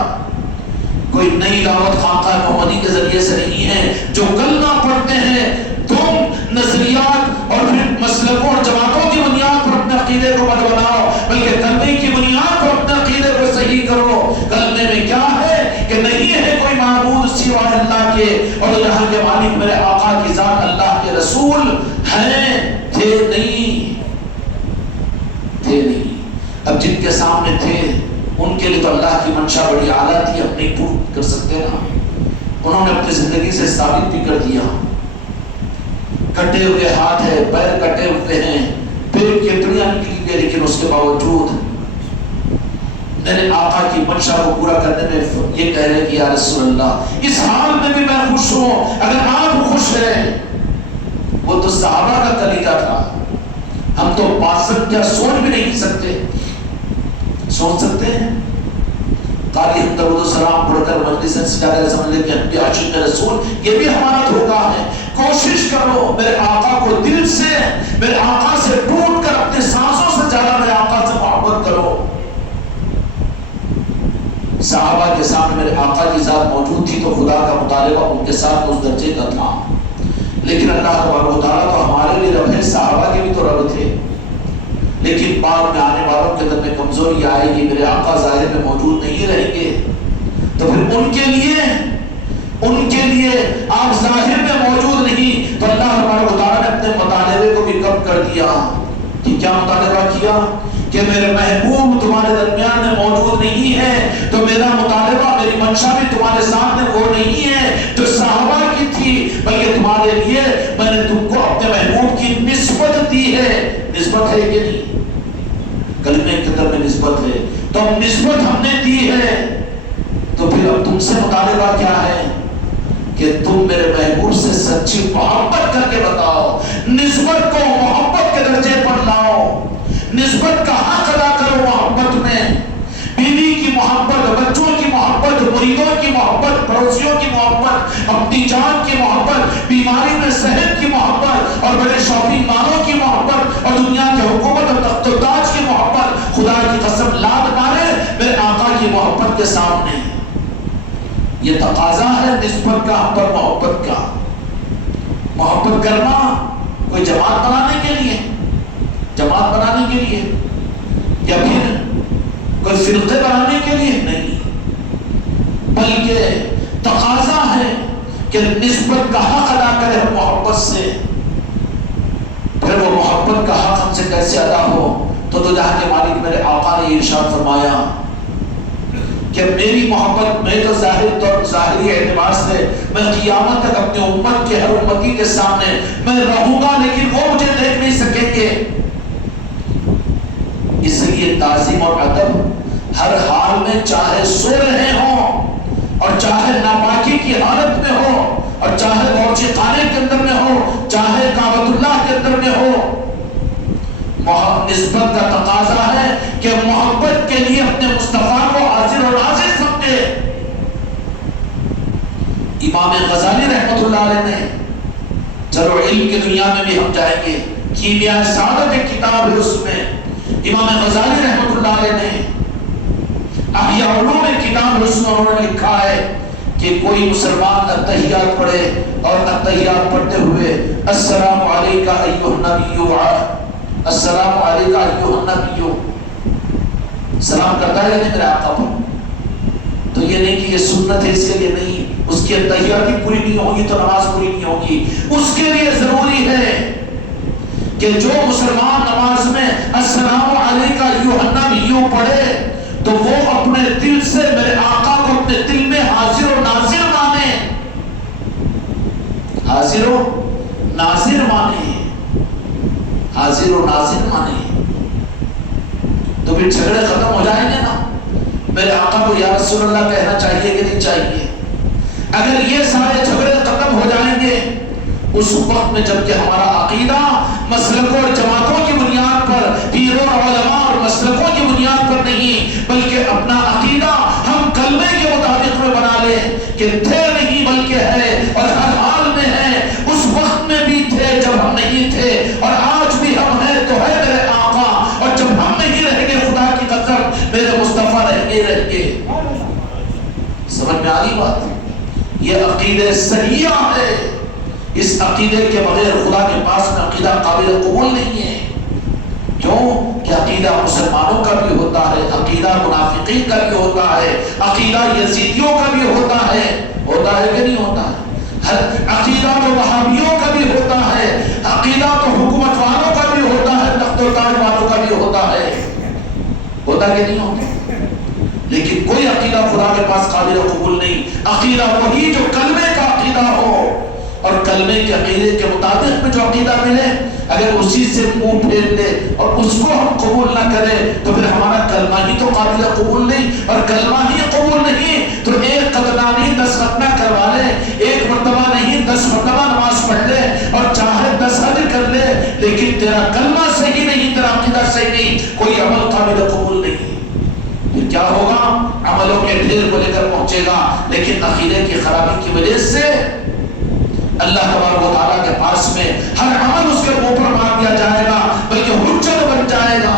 کوئی نئی دعوت خانقاہ محمدی کے ذریعے سے نہیں ہے. جو کلمہ پڑھتے ہیں تم نظریات اور پھر مسلکوں اور جماعتوں کی بنیاد پر اپنے عقیدے کو مت بناؤ بلکہ کلمے کی بنیاد پر اپنے عقیدے کو صحیح کرو. کلمے میں کیا ہے کہ نہیں ہے کوئی معبود سوائے اللہ کے اور یہاں کے مالک میرے آقا کی ذات اللہ کے رسول ہیں، تھے نہیں. اب جن کے سامنے تھے ان کے لیے تو اللہ کی منشا بڑی اعلیٰ تھی، ہم نہیں پور کر سکتے نا. انہوں نے اپنی زندگی سے ثابت بھی کر دیا. کٹے ہوئے ہاتھ ہے، پیر کٹے ہوئے ہیں، پیٹ کی ہڈیاں نکلی گئی لیکن اس کے باوجود میرے آقا کی منشا کو پورا کرنے میں یہ کہہ رہے کہ یا رسول اللہ اس حال میں بھی میں خوش ہوں اگر آپ خوش ہیں. وہ تو صحابہ کا کلیجہ تھا. ہم تو باسط کیا سوچ بھی نہیں سکتے. سوچ سکتے ہیں قاری ہم درود و سلام پڑھ کر مجلس سے جا کر سمجھ لے کہ ہم بھی عاشق رسول، یہ بھی ہمارا دھوکہ ہے. کوشش کرو میرے آقا کو دل سے، میرے آقا سے ٹوٹ کر اپنے سانسوں سے زیادہ میرے آقا سے محبت کرو. صحابہ کے سامنے میرے آقا کی ذات موجود تھی تو خدا کا مطالبہ ان کے ساتھ اس درجے کا تھا. لیکن اللہ تبارک و تعالیٰ تو ہمارے لیے رب ہے، صحابہ کے بھی تو رب تھے. لیکن بعد میں آنے والوں کے اندر میں کمزوری آئے گی، میرے آقا ظاہر میں موجود نہیں رہیں گے تو پھر ان کے لیے آپ ظاہر میں موجود نہیں. تو اللہ تبارک و تعالیٰ نے اپنے مطالبے کو بھی کم کر دیا. کہ کیا مطالبہ کیا کہ میرے محبوب تمہارے درمیان میں موجود نہیں ہے تو میرا مطالبہ، میری منشا بھی تمہارے سامنے وہ نہیں ہے جو صحابہ کی تھی بلکہ تمہارے لیے میں نے تم کو اپنے محبوب کی نسبت دی ہے. نسبت ہے کہ نہیں؟ کلمے کے اندر میں نسبت ہے تو نسبت ہم نے دی ہے. تو پھر اب تم سے مطالبہ کیا ہے کہ تم میرے محبوب سے سچی محبت کر کے بتاؤ، نسبت کو محبت کے درجے پر لاؤ، نسبت کا حق ادا کرو. محبت میں بیوی کی محبت، بچوں کی محبت، مریدوں کی محبت، پڑوسیوں کی محبت، اپنی جان کی محبت، بیماری میں صحت کی محبت، اور بڑے شاپنگ مالوں کی محبت، اور دنیا کے حکومت اور تخت و تاج کی محبت، خدا کی قسم لات مارے میرے آقا کی محبت کے سامنے۔ یہ تقاضا ہے نسبت کا ہم پر محبت کا۔ محبت کرنا کوئی جماعت بنانے کے لیے، جماعت بنانے کے لیے یا پھر کوئی فرقے بنانے کے لیے نہیں، بلکہ تقاضا ہے کہ نسبت کا حق ادا کرے ہم محبت سے۔ پھر وہ محبت کا حق ہم سے کیسے ادا ہو؟ تو دو جہاں کے مالک میرے آقا نے ارشاد فرمایا کہ میری محبت میں تو ظاہری اعتبار سے میں قیامت تک اپنی امت کے ہر امتی کے سامنے میں رہوں گا، لیکن وہ مجھے دیکھ نہیں سکیں گے۔ اس لیے تعظیم اور ادب ہر حال میں، چاہے سو رہے ہوں اور چاہے ناپاکی کی حالت میں ہو، اور چاہے باورچی خانے کے اندر میں ہو، چاہے کعبۃ اللہ کے اندر میں ہو، نسبت کا تقاضا ہے کہ محبت کے لیے اپنے مصطفیٰ کو حاضر اور ناظر سمجھے۔ امام غزالی رحمۃ اللہ علیہ نے، چلو علم کی دنیا میں بھی ہم جائیں گے، کیمیاء سعادت ایک کتاب ہے، اس میں امام غزالی رحمۃ اللہ علیہ نے احیاء علوم ایک کتاب ہے، اس میں انہوں نے لکھا ہے کہ کوئی مسلمان اتحیات پڑھے اور اتحیات پڑھتے ہوئے السلام علیکہ ایھا النبی، السلام علیکہ ایھا النبی، سلام کرتا ہے یعنی میرے آقا پر۔ تو یہ نہیں کہ یہ سنت ہے اس کے لیے نہیں، اس کی اتحیات پوری نہیں ہوگی تو نماز پوری نہیں ہوگی۔ اس کے لیے ضروری ہے کہ جو مسلمان نماز میں السلام علیکہ ایھا النبی پڑھے تو وہ اپنے دل سے میرے آقا کو اپنے دل میں حاضر و ناظر مانے، حاضر و ناظر مانے، حاضر و ناظر مانے، تو پھر جھگڑے ختم ہو جائیں گے نا۔ میرے آقا کو یا رسول اللہ کہنا چاہیے کہ نہیں چاہیے؟ اگر یہ سارے جھگڑے ختم ہو جائیں گے اس وقت میں، جبکہ ہمارا عقیدہ مسلکوں اور جماعتوں کی بنیاد پر، پیروں اور علماء اور مسلکوں کی بنیاد پر نہیں، بلکہ اپنا عقیدہ ہم کلمے کے مطابق میں بنا لیں کہ تھے نہیں بلکہ ہے اور ہر حال میں ہے، اس وقت میں بھی تھے جب ہم نہیں تھے، اور آج بھی ہم ہیں تو ہے میرے آقا، اور جب ہم نہیں رہیں گے خدا کی قسم میرے مصطفیٰ رہیں گے۔ سمجھ میں آ رہی بات؟ یہ عقیدہ صحیحہ ہے، اس عقیدے کے بغیر خدا کے پاس میں عقیدہ قابل قبول نہیں ہے۔ کیوں کہ عقیدہ مسلمانوں کا بھی ہوتا ہے، عقیدہ منافقین کا بھی ہوتا ہے، عقیدہ یزیدیوں کا بھی ہوتا ہے کہ نہیں ہوتا ہے؟ عقیدہ تو وہابیوں کا بھی ہوتا ہے، عقیدہ تو حکومت والوں کا بھی ہوتا ہے، تخت و تاج والوں کا بھی ہوتا ہے کہ نہیں ہوتا؟ لیکن کوئی عقیدہ خدا کے پاس قابل قبول نہیں۔ عقیدہ وہی جو کلمے کا عقیدہ ہو، اور کلمے کے عقیدے کے مطابق میں جو عقیدہ ملے، اگر اسی سے منہ پھیر لے اور اس کو ہم قبول نہ کریں تو پھر ہمارا کلمہ ہی تو قابل قبول نہیں، اور کلمہ ہی قبول نہیں تو ایک قطرہ نہیں 10 ختمہ کروا لے، ایک مرتبہ نہیں 10 مرتبہ نماز پڑھ لے، اور چاہے 10 حج کر لے، لیکن تیرا کلمہ صحیح نہیں، تیرا عقیدہ صحیح نہیں، کوئی عمل قابل قبول نہیں۔ پھر کیا ہوگا؟ عملوں کے ڈھیر کو لے کر پہنچے گا، لیکن عقیدے کی خرابی کی وجہ سے اللہ تبارک و تعالیٰ کے پاس میں ہر عمل اس کے منہ پر مار دیا جائے گا، بلکہ حجت بن جائے گا۔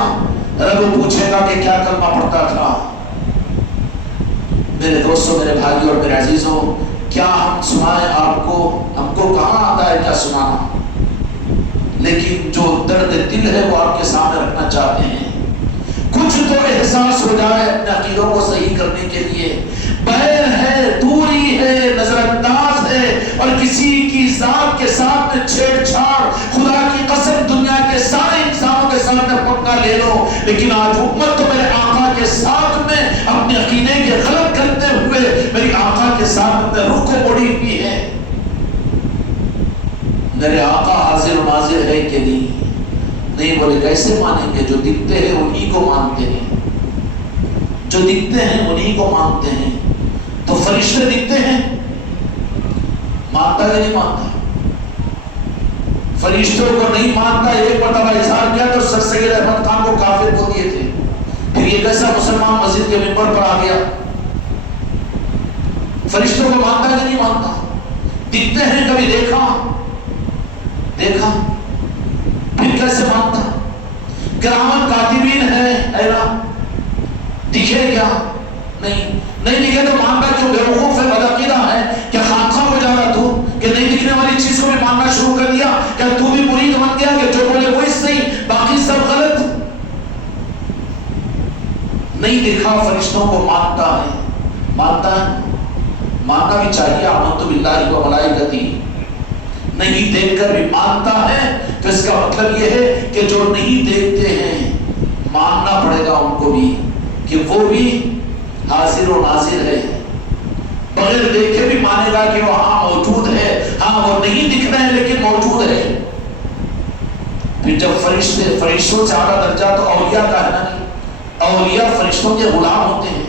رب پوچھے گا کہ کیا کلمہ پڑھتا تھا؟ میرے دوستوں، میرے بھائیوں اور میرے عزیزوں، کیا ہم سنائیں آپ کو؟ ہم کو کہاں آتا ہے کیا سنانا؟ لیکن جو درد دل ہے وہ آپ کے سامنے رکھنا چاہتے ہیں۔ کچھ تو احساس ہو جائے اپنے عقیدوں کو صحیح کرنے کے لیے۔ بیر ہے، دوری ہے، نظر انداز ہے، اور کسی کی ذات کے ساتھ میں چھیڑ چھاڑ، خدا کی قسم دنیا کے سارے انسانوں کے سامنے پکا لے لو، لیکن آج امت تو میرے آقا کے ساتھ میں اپنے عقیدے کے غلط کرتے ہوئے میری آقا کے ساتھ اپنے رخ کو موڑی ہوئی ہے۔ میرے آقا حاضر و ناظر ہے کہ نہیں بولے کیسے مانیں گے؟ جو دکھتے ہیں انہی کو مانتے ہیں، جو دکھتے ہیں انہی کو مانتے ہیں۔ تو فرشتے دکھتے ہیں، مانتا کہ نہیں مانتا؟ فرشتوں کو نہیں مانتا، ایک مرتبہ اظہار کیا تو سر سید احمد خان کو کافر بول دیے تھے۔ پھر یہ کیسا مسلمان مسجد کے ممبر پر آ گیا؟ فرشتوں کو مانتا کہ نہیں مانتا؟ دکھتے ہیں کبھی دیکھا پھر کیسے مانتا؟ کرام کاتبین ہے نا، دکھے کیا؟ نہیں دکھے تو مانتا کیوں؟ بیوقوف ہے، بدعقیدہ ہے؟ کیا خانقاہ کو جا رہا تو کہ نہیں دکھنے والی چیز کو بھی ماننا شروع کر دیا؟ کیا تو بھی مرید بن گیا کہ جو بولے وہی صحیح باقی سب غلط؟ نہیں دیکھا فرشتوں کو مانتا ہے، ماننا بھی چاہیے۔ آمنت باللہ و ملائکتہ، نہیں دیکھ کر بھی مانتا ہے تو اس کا مطلب یہ ہے کہ جو نہیں دیکھتے ہیں ماننا پڑے گا ان کو بھی کہ وہ بھی حاضر و ناظر ہے، بغیر دیکھے بھی مانے گا کہ وہ ہاں موجود ہے، ہاں وہ نہیں دکھ رہے ہیں لیکن موجود ہے۔ پھر جب فرشتوں سے اعلیٰ درجہ تو اولیاء کا ہے نا، اولیاء فرشتوں کے غلام ہوتے ہیں۔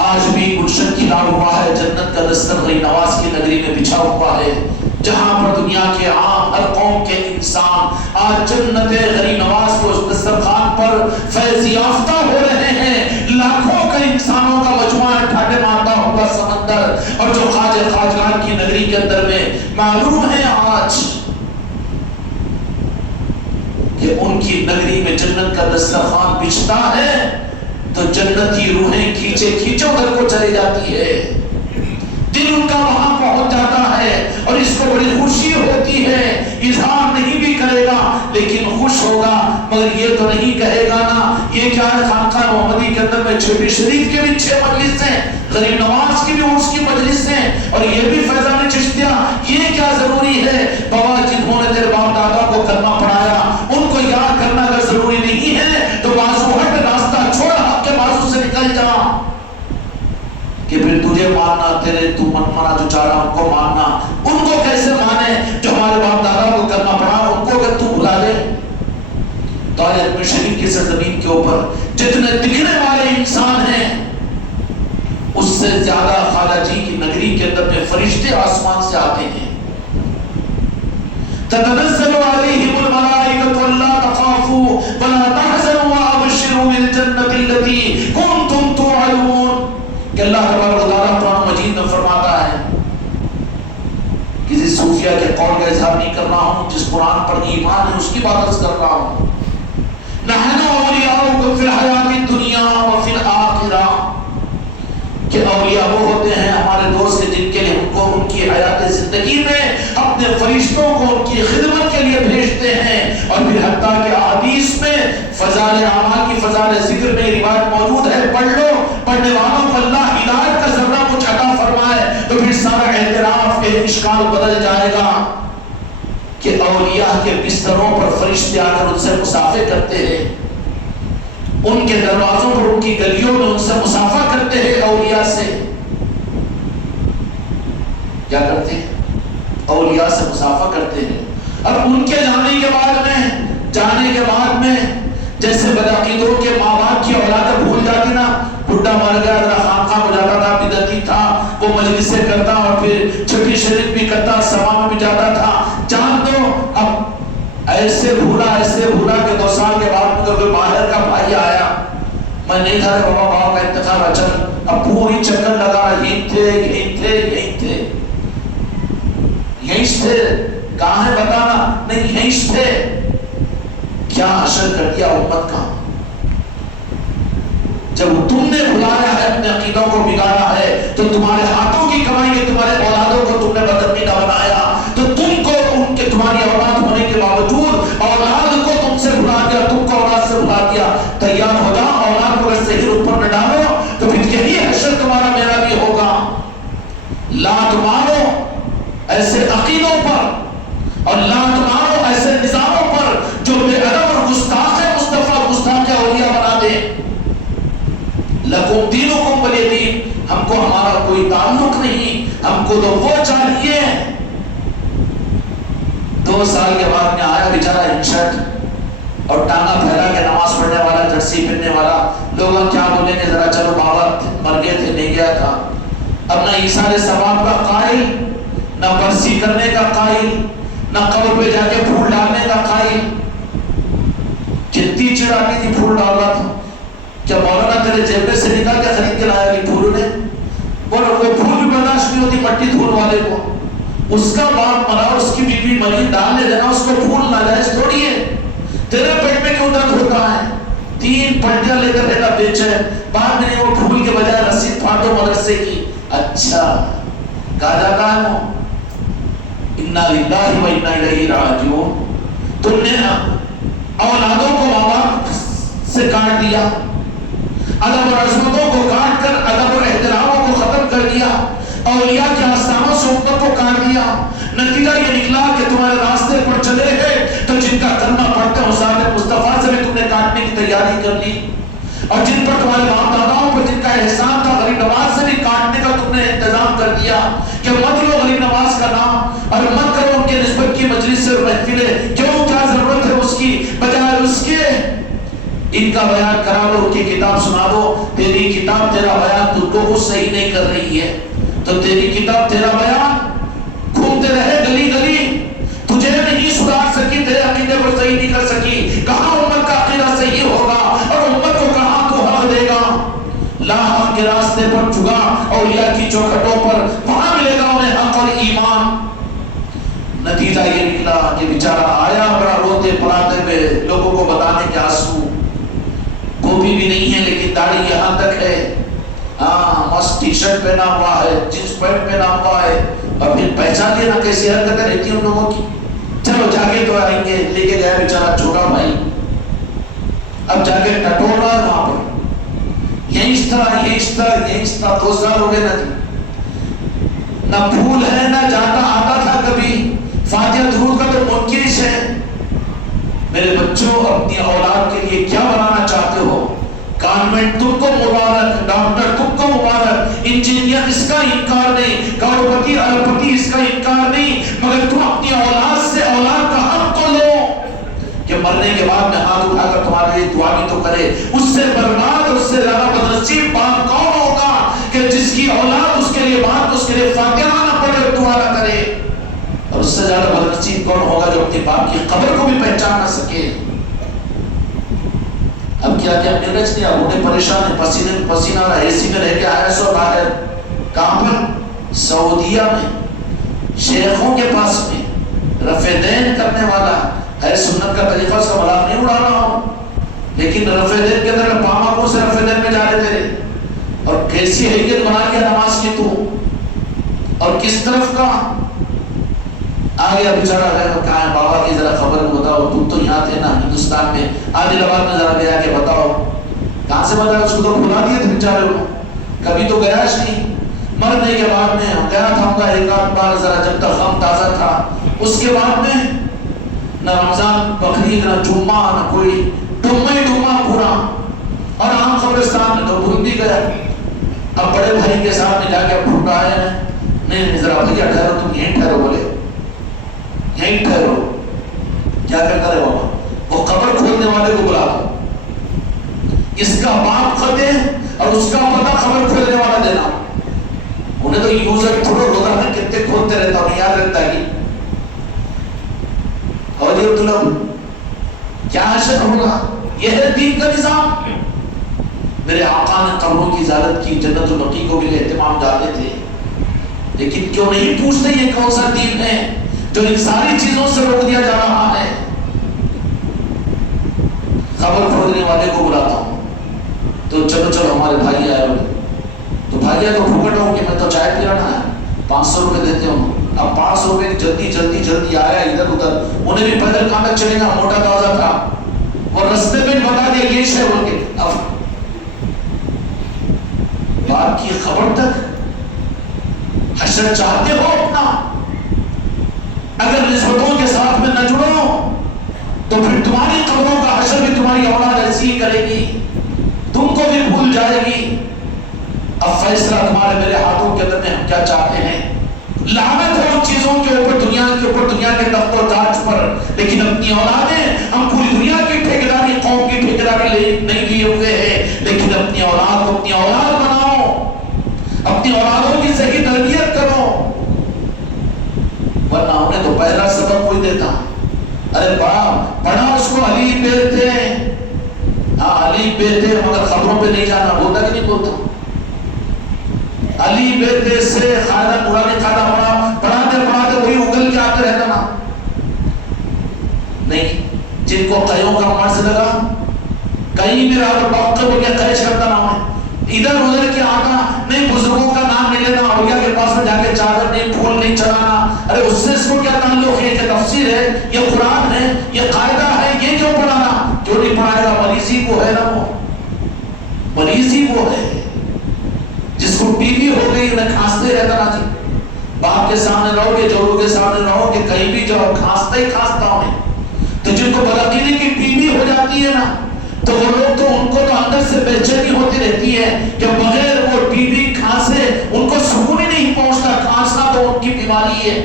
آج بھی گلشن کھلا ہوا ہے، جنت کا دستر غریب نواز کی نگری میں بچھا ہوا ہے، جہاں پر دنیا کے عام ہر قوم کے انسان آج جنت غریب نواز کو دسترخوان پر فیض یافتہ ہو رہے ہیں۔ لاکھوں کے انسانوں کا مجموعہ ٹھاٹے مارتا ہوا سمندر، اور جو خواجگان کی نگری کے اندر میں معلوم ہے آج کہ ان کی نگری میں جنت کا دسترخوان بچھتا ہے تو جنتی روحیں کھینچے ادھر کو چلی جاتی ہے، دل ان کا وہاں پہنچ جاتا ہے، اور اس کو بڑی خوشی ہوتی ہے۔ اظہار نہیں بھی کرے گا لیکن خوش ہوگا، مگر یہ تو نہیں کہے گا نا یہ کیا ہے خانقاہ محمدی کے اندر میں چھوٹی شریف کے بھی 6 مجلس ہیں، غریب نواز کی بھی اس کی مجلس ہیں، اور یہ بھی فیضان چشتیہ، یہ کیا ضروری ہے؟ بابا جنہوں نے تیرے باپ دادا کو کلمہ پڑھایا ان کو یاد کرنا اگر ضروری نہیں ہے تو بازو ہٹ، راستہ چھوڑ، حق کے بازو سے نکل جا، کہ پھر تجھے ماننا، تو منا جو چاہ رہا ان کو ماننا، ان کو کیسے مانے جو ہمارے باپ دادا کو کرنا پڑا، ان کو اگر تو بھلا دے تو آج شریف کی سرزمین کے اوپر جتنے دکھنے والے انسان ہیں اس سے زیادہ خواجہ جی کی نگری کے اندر میں فرشتے آسمان سے آتے ہیں۔ تتنزل علیہم الملائکۃ الا تخافوا ولا تحزنوا وابشروا بالجنۃ التي کنتم توعدون، کہ اللہ تبارک و تعالیٰ قرآن مجید میں فرماتا ہے، کسی صوفیہ کے قول کا اظہار نہیں کر رہا ہوں، جس قرآن پر ایمان ہے اس کی بات عرض کر رہا ہوں، نحن اولیاؤکم فی الحیات الدنیا وفی الآخرہ، کہ اولیاء وہ ہوتے ہیں ہمارے دوست جن کے لیے ہم کو ان کی حیات زندگی میں اپنے فرشتوں کو ان کی خدمت کے لیے بھیجتے ہیں، اور پھر حتیٰ کہ حدیث میں فضائل اعمال کی فضائل ذکر میں روایت موجود ہے، پڑھ لو، پڑھنے والوں کو اللہ ہدایت کا ذرہ کچھ عطا فرمائے تو پھر سارا اعتراف کے اشکال بدل جائے گا کہ اولیاء کے بستروں پر فرشتے آ کر ان سے مصافحہ کرتے ہیں، ان کے دروازوں پر ان کی گلیوں میں ان سے مصافحہ کرتے ہیں، اولیاء سے کیا کرتے ہیں؟ اولیاء سے مصافحہ کرتے ہیں۔ اب ان کے جانے کے بعد میں جیسے بدعقیدوں کے ماں باپ کی اولاد بھول جاتی نا، بڈھا مر گیا ذرا خانقاہ کو جاتا تھا، بدعتی تھا، وہ مجلسیں کرتا اور پھر چھٹی شریف بھی کرتا، سما میں بھی جاتا تھا، جان دو اب ایسے بھولا کہ 2 سال کے بعد میں کوئی باہر کا بھائی آیا، میں نہیں تھا بابا باپ کا انتخاب اچھا، اب پوری چکر لگا یہیں تھے کہاں ہے بتانا، نہیں یہیں تھے، کیا حشر کر دیا امت کا، جب تم نے بھلایا ہے اپنے عقیدوں کو بگاڑا ہے تو تمہارے ہاتھوں کی کمائی کے تمہارے اولادوں کو تم نے بدعقیدہ بنایا، تو تم کو ان کے تمہاری اولاد ہونے کے باوجود اولاد کو تم سے بھلا دیا، تم کو اولاد سے بھلا دیا، تیار ہو جاؤ، اولاد کو صحیح اوپر نہ ڈالو تو پھر یہی حشر تمہارا میرا بھی ہوگا۔ لات مارو ایسے عقیدوں پر اور لات مارو ایسے نظاموں پر جو بے ادب اور گستاخ ہے، مصطفیٰ گستاخ اولیاء بنا دے۔ لکم دینکم ولی دین، ہم کو ہمارا کوئی تعلق نہیں، ہم کو تو وہ چاہیے۔ 2 سال کے بعد میں آیا بیچارہ انشرٹ اور ٹانگا پھیلا کے نماز پڑھنے والا، جرسی پہننے والا، لوگ کیا بولیں گے، ذرا چلو بابا مر گئے تھے نہیں گیا تھا، اب نہ ایثار ثواب کا قائل، نہ برسی کرنے کا قائل، نہ قبر پہ جا کے پھول ڈالنے کا قائل، کتنی چڑ آتی تھی پھول ڈال رہا تھا، کیا مولانا تیرے جیب میں سے نکال کے خرید کے لایا کہ پھول نے وہ پھول بھی برداشت نہیں ہوتی مٹی دھول والے کو. اس کا باپ مرا اور اس کی بیوی مری, ڈالنے دینا اس کو پھول ناجائز تھوڑی ہے. تیرے پیٹ میں کیوں درد ہوتا ہے؟ 3 پنڈیاں لے کر رہنا بیچے, بعد میں وہ پھول کے بجائے رسی پھاٹو مدرسے کی. اچھا کہا جاتا ہے وہ انا للہ و انا الیہ راجعون. تم نے اولادوں کو ماں باپ سے کاٹ دیا, ادب اور عظمتوں کو کاٹ کر ادب اور احتراموں کو ختم کر دیا, اولیاء کے آستانوں سے امتوں کو کاٹ دیا. نتیجہ یہ نکلا کہ تمہارے راستے پر چلے گئے تو جن کا کلمہ پڑھتے ہیں ذات مصطفیٰ سے بھی تم نے کاٹنے کی تیاری کر لی, اور جن پر تمہارے باپ داداؤں پر جن کا احسان تھا غریب نواز سے بھی کاٹنے کا تم نے انتظام کر دیا کہ مت لو غریب نواز کا نام اور مت کرو ان کے نسبت کی مجلس سے محفلیں. کیوں, کیا ضرورت ہے اس کی, بجائے اس کے ان کا بیان کرا دو, ان کی کتاب سنا دو. تیری کتاب تیرا بیان تجھ کو کچھ صحیح نہیں کر رہی ہے, تو تیری کتاب تیرا بیان گھومتے رہے گلی گلی, تجھے نہیں سدھار سکی, تیرے عقیدے کو صحیح نہیں کر سکی. کہاں امت کا عقیدہ صحیح ہوگا اور امت کو کہاں تو حق دے گا؟ لا حق کے راستے پر چگا اولیاء کی چوکھٹوں پر, وہاں ملے گا انہیں حق اور ایمان. نتیجہ یہ نکلا کہ بیچارہ آیا بڑا روتے پڑاتے ہوئے, لوگوں کو بتانے کے آنسو, گوبھی بھی نہیں ہے لیکن داڑھی یہاں تک ہے, ہاں مست ٹی شرٹ پہنا ہوا ہے, جینس پینٹ پہنا ہوا ہے, اور پھر پہچان لینا کیسی حرکتیں رہتی ہیں ان لوگوں کی. چلو جا کے تو آئیں گے, لے کے گیا بیچارہ چھوٹا بھائی, اب جا کے ٹٹول رہا ہے وہاں پر, یہ اس طرح 2 سال ہو گئے نا جی, نہ پھول ہے نہ جاتا آتا تھا کبھی, فاتحہ درود کا تو منکر ہے. میرے بچوں اپنی اولاد کے لیے کیا بنانا چاہتے ہو؟ کانوینٹ تم کو مبارک, ڈاکٹر تم کو مبارک, انجینئر اس کا انکار نہیں, کروڑپتی اربپتی اس کا انکار نہیں, مگر تم اپنی اولاد سے اولاد کا حق تو لو کہ مرنے کے بعد میں ہاتھ اٹھا کر تمہارے لیے دعا بھی تو کرے. اس سے برباد, اس سے زیادہ بدنصیب باپ کون ہوگا کہ جس کی اولاد اس کے لیے بات, اس کے لیے فاتحہ نہ پڑھے اور دعا نہ کرے, اور اس سے زیادہ بدنصیب کون ہوگا جو اپنے باپ کی قبر کو بھی پہچان نہ سکے. اب کیا اپنے رچ دیا, بوڑھے پریشان ہیں, پسینے میں پسینہ رہا, اے سی میں رہ کے آیا سو باہر, کہاں پر؟ سعودیہ میں, شیخوں کے پاس میں, رفع دین کرنے والا. اے سنت کا طریقہ اس کا مذاق نہیں اڑا رہا ہوں, لیکن رفع دین کے اندر پاما کو سے رفع دین میں جا رہے تیرے, اور کیسی حیثیت بنا لیا نماز کی تو, اور کس طرف کا آ گیا بیچارہ ہے. کہاں ہے بابا کی ذرا خبر بتاؤ, تم تو یہاں تھے نا ہندوستان میں, عادل آباد میں ذرا گیا کہ بتاؤ. کہاں سے بتایا, اس کو تو بھلا دیے تھے بیچارے کو, کبھی تو گیا نہیں. مرنے کے بعد میں گیا تھا ان کا ایک آدھ بار ذرا جب تک غم تازہ تھا, اس کے بعد میں نہ رمضان بقرعید نہ جمعہ نہ کوئی, ڈوما پورا, اور عام قبرستان میں تو بھول بھی گیا. اب بڑے بھائی کے ساتھ میں جا کے پھٹائے ہیں, نہیں ذرا بھیا ٹھہرو, تم یہیں ٹھہرو, بولے یہیں ٹھہرو. کیا کرتا ہے بابا, وہ قبر کھولنے والے کو بلا دو, اس کا باپ خطے اور اس کا پتہ خبر کھولنے والا دینا. انہیں تو یوزر تھوڑا روزہ میں کتنے کھولتے رہتا ہوں, یاد رکھتا ہے اور یہ عبداللہ کیا حشر ہوگا. یہ ہے دین کا نظام. میرے آقا نے قبروں کی زیارت کی, جنت البقیع کو بھی اہتمام جاتے تھے, لیکن کیوں نہیں پوچھتے یہ کون سا دین ہے جو ان ساری چیزوں سے روک دیا جا رہا ہے. خبر کھولنے والے کو بلاتا ہوں, تو چلو ہمارے بھائی آئے ہوئے, تو بھائی تو پھوکٹ ہو کہ میں تو چائے پلانا ہے, 500 روپے دیتے ہوں. اب 500 روپے جلدی آیا ادھر ادھر, انہیں بھی پیدل کہاں تک چلے گا, موٹا تازہ تھا, وہ رستے میں بتا دیا یہ شے بول کے. اب باپ کی خبر تک حشر چاہتے ہو اپنا, اگر نسبتوں کے ساتھ میں نہ جڑو تو پھر تمہاری قبروں کا حشر بھی تمہاری اولاد ایسی ہی کرے گی, تم کو بھی بھول جائے گی. اب فیصلہ تمہارے میرے ہاتھوں کے اندر میں, ہم کیا چاہتے ہیں. لعنت ہے ان چیزوں کے اوپر, دنیا کے تخت و تاج پر, لیکن اپنی اولادیں, ہم پوری دنیا کی ٹھیکیداری, قوم کی ٹھیکیداری نہیں لیے ہوئے ہیں, لیکن اپنی اولاد کو اپنی اولاد بناؤ, اپنی اولادوں کی صحیح تربیت کرو, ورنہ انہیں تو پہلا سبق کوئی دیتا. ارے پڑھا اس کو علی بیتے, ہاں علی بیتے, مگر خبروں پہ نہیں جانا, بولتا کہ نہیں بولتا. علی بیٹے سے قاعدہ قرآن قاعدہ پڑھاتے وہی اگل کے آتے رہتا نا. نہیں، جن کو قیوں کا مرض لگا، کہیں میرا موقع ہو گیا قیش کرتا نہ ہوں، ادھر ادھر کے آنا نہیں، بزرگوں کا نام نہیں لینا، اولیاء کے پاس میں جا کے چادر نہیں، پھول نہیں چڑھانا. ارے اس سے اس کو کیا تعلق ہے؟ کہ تفسیر ہے، یہ قرآن ہے، یہ قاعدہ ہے، یہ کیوں پڑھانا؟ کیوں نہیں پڑھائے گا؟ مریضی وہ ہے نا، وہ مریضی وہ ہے جس کو ٹی بی ہو گئی، انہیں کھانستے رہتا نا جی. باپ کے سامنے رہو گے، جوروں کے سامنے رہو کہ کہیں بھی جاؤ کھانستا ہی کھانستا ہوں. تو جن کو بدعقیدگی کی ٹی بی ہو جاتی ہے نا، تو وہ لوگ تو ان کو تو اندر سے بے چینی ہوتی رہتی ہے کہ بغیر وہ ٹی بی کھانسے ان کو سکون ہی نہیں پہنچتا. کھانسنا تو ان کی بیماری ہے.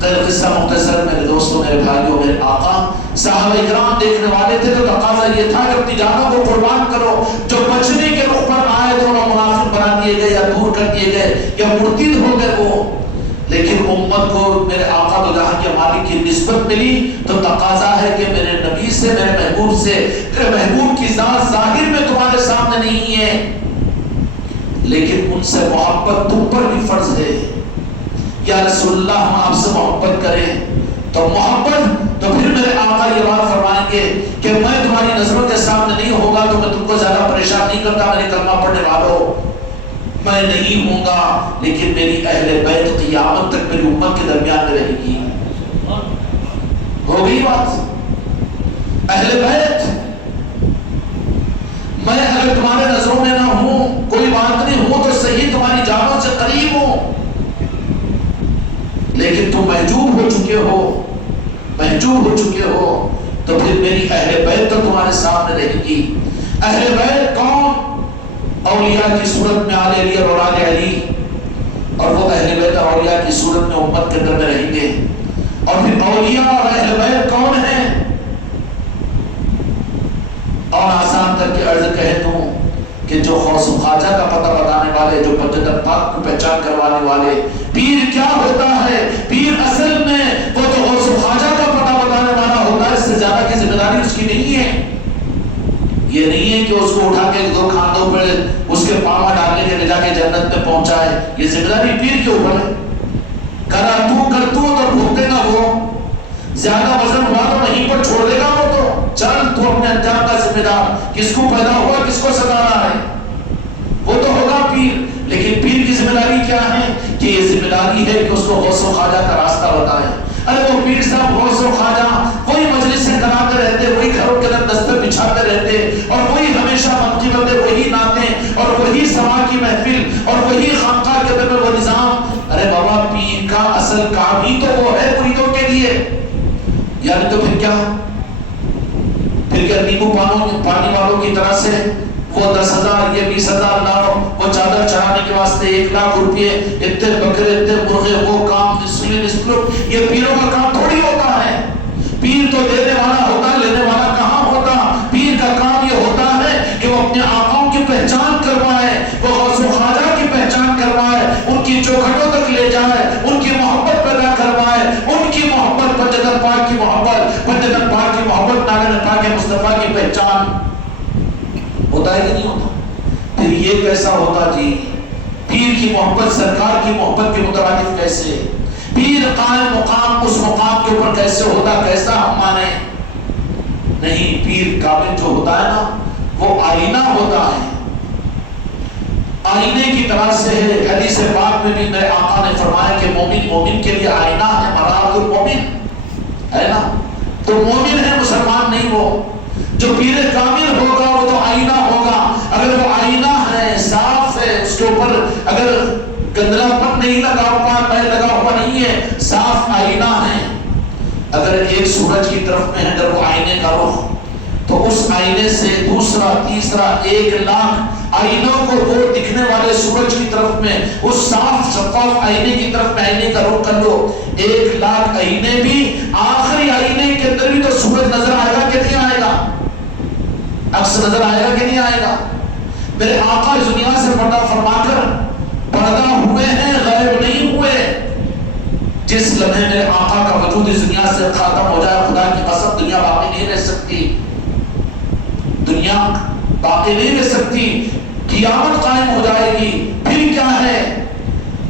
قصہ مختصر میرے دوستوں، میرے بھائیوں، میرے آقا صحابہ اکرام دیکھنے والے تھے تو تقاضا یہ تھا کہ اپنی جانوں کو قربان کرو. جو بچنے کے رخ پر آئے تو انہیں منافق بنا دیے گئے یا دور کر دیے گئے یا مرتد ہو گئے وہ. لیکن امت کو میرے آقا تو جہاں کے مالک کی نسبت ملی تو تقاضا ہے کہ میرے نبی سے، میرے محبوب سے، میرے محبوب کی ذات ظاہر میں تمہارے سامنے نہیں ہے لیکن ان سے محبت تم پر بھی فرض ہے. یا رسول اللہ ہم آپ سے محبت کریں تو محبت، تو پھر میرے آقا یہ بات فرمائیں گے کہ میں تمہاری نظروں کے سامنے نہیں ہوگا تو میں تم کو زیادہ پریشان نہیں کرتا میرے کلمہ پڑھنے والوں، میں نہیں ہوں گا لیکن میری اہل بیت قیامت تک میری امت کے درمیان میں رہے گی. ہو گئی بات. اہل بیت میں اگر تمہارے نظروں میں نہ ہوں، کوئی بات نہیں، ہوں تو صحیح تمہاری جانوں سے قریب ہوں، لیکن تم محجوب ہو چکے ہو، محجوب ہو چکے ہو تو پھر میری اہل بیت تو تمہارے سامنے رہے گی. اہل بیت کون؟ اولیاء کی صورت میں آل علی اور اولاد علی، اور وہ اہل بیت اور اولیاء کی صورت میں امت کے اندر میں رہیں گے. اور پھر اولیاء اور اہل بیت کون ہیں؟ اور آسان کر کے عرض کہہ دوں کہ جو غوث و خواجہ کا پتہ بتانے والے، جو بجت پاک کو پہچان کروانے والے، پیر کیا ہوتا ہے؟ پیر اصل میں وہ تو غوث و خواجہ کا پتہ بتانے والا ہوتا ہے، اس سے زیادہ کی ذمہ داری اس کی نہیں ہے. یہ نہیں ہے کہ اس کو اٹھا کے دو کھاندوں پہ اس کے پاؤں ڈالنے کے لے جا کے جنت میں پہنچائے. یہ ذمہ داری پیر کے اوپر ہے. کر تو بھوکے گا وہ، زیادہ وزن ہوا تو وہیں پر چھوڑ دے گا وہ. تو چل تو اپنے انجام کا ذمہ دار، کس کو پیدا ہوا کس کو ستانا ہے وہ تو ہوگا پیر. لیکن پیر کی ذمہ داری کیا ہے؟ کہ یہ ذمہ داری ہے کہ اس کو غوث و خواجہ کا راستہ بتائے. ارے وہ پیر صاحب غوث و خواجہ وہی مجلس سے کراتے رہتے، وہی گھروں کے اندر دستر بچھاتے رہتے، اور وہی ہمیشہ منقبتیں، وہی نعتیں، اور وہی سما کی محفل، اور وہی خانقاہ کے اندر وہ نظام. ارے بابا پیر کا اصل کام ہی تو وہ ہے مریدوں کے لیے. یعنی تو پھر کیا نیمبو پانی والوں کی طرح سے وہ 10,000 یہ 20,000 لاؤ، وہ چادر چڑھانے کے واسطے 1,00,000 روپے، اتنے بکرے اتنے مرغے، وہ کام یہ پیروں کا کام تھوڑی ہوتا ہے. پیر تو دینے والا ہوتا، لینے والا کہاں ہوتا. پیر کا کام یہ ہوتا ہے کہ وہ اپنے آقاؤں کی پہچان کروائے، وہ غوث و خواجہ کی پہچان کروائے، ان کی چوکھٹوں تک لے جائے، ان کی محبت پیدا کروائے، ان کی محبت، پنجتن پاک کی محبت، پنجتن پاک کی محبت، نالے پاک مصطفیٰ کی پہچان. ہوتا ہے کہ نہیں ہوتا؟ پھر یہ کیسا ہوتا جی؟ پیر کی محبت سرکار کی محبت کے مترادف کیسے؟ پیر قائم مقام اس مقام کے اوپر کیسے ہوتا؟ کیسا ہم مانے؟ نہیں، پیر کامل جو ہوتا ہے نا وہ آئینہ ہوتا ہے، آئینے کی طرح سے ہے. حدیث پاک میں بھی میرے آقا نے فرمایا کہ مومن مومن کے لیے آئینہ ہے، مرآۃ المومن ہے نا. تو مومن ہے، مسلمان نہیں. وہ جو پیر کامل ہوگا وہ تو آئینہ ہوگا. اگر وہ آئینہ ہے، صاف ہے، اس کے اوپر اگر گندلا پن نہیں لگا ہوا، میں لگا ہوا نہیں ہے، صاف آئینہ ہے. اگر ایک سورج کی طرف میں ہے اگر وہ آئینے کا رخ، تو اس آئینے سے دوسرا تیسرا 1,00,000 آئینوں کو وہ دکھنے والے سورج کی طرف میں، اس صاف شفاف آئینے کی طرف میں آئینے کا رخ کر لو. 1,00,000 آئینے بھی، آخری آئینے کے اندر بھی تو سورج نظر آئے گا کہ نہیں آئے گا؟ عکس نظر آئے گا کہ نہیں آئے گا؟ میرے آقا اس دنیا سے پردہ فرما کر پردہ ہوئے ہیں، غائب نہیں ہوئے. جس لمحے میرے آقا کا وجود اس دنیا سے ختم ہو جائے، خدا کی قسم دنیا باقی نہیں رہ سکتی. دنیا باقی نہیں رہ سکتی. قیامت قائم ہو جائے گی، پھر کیا ہے؟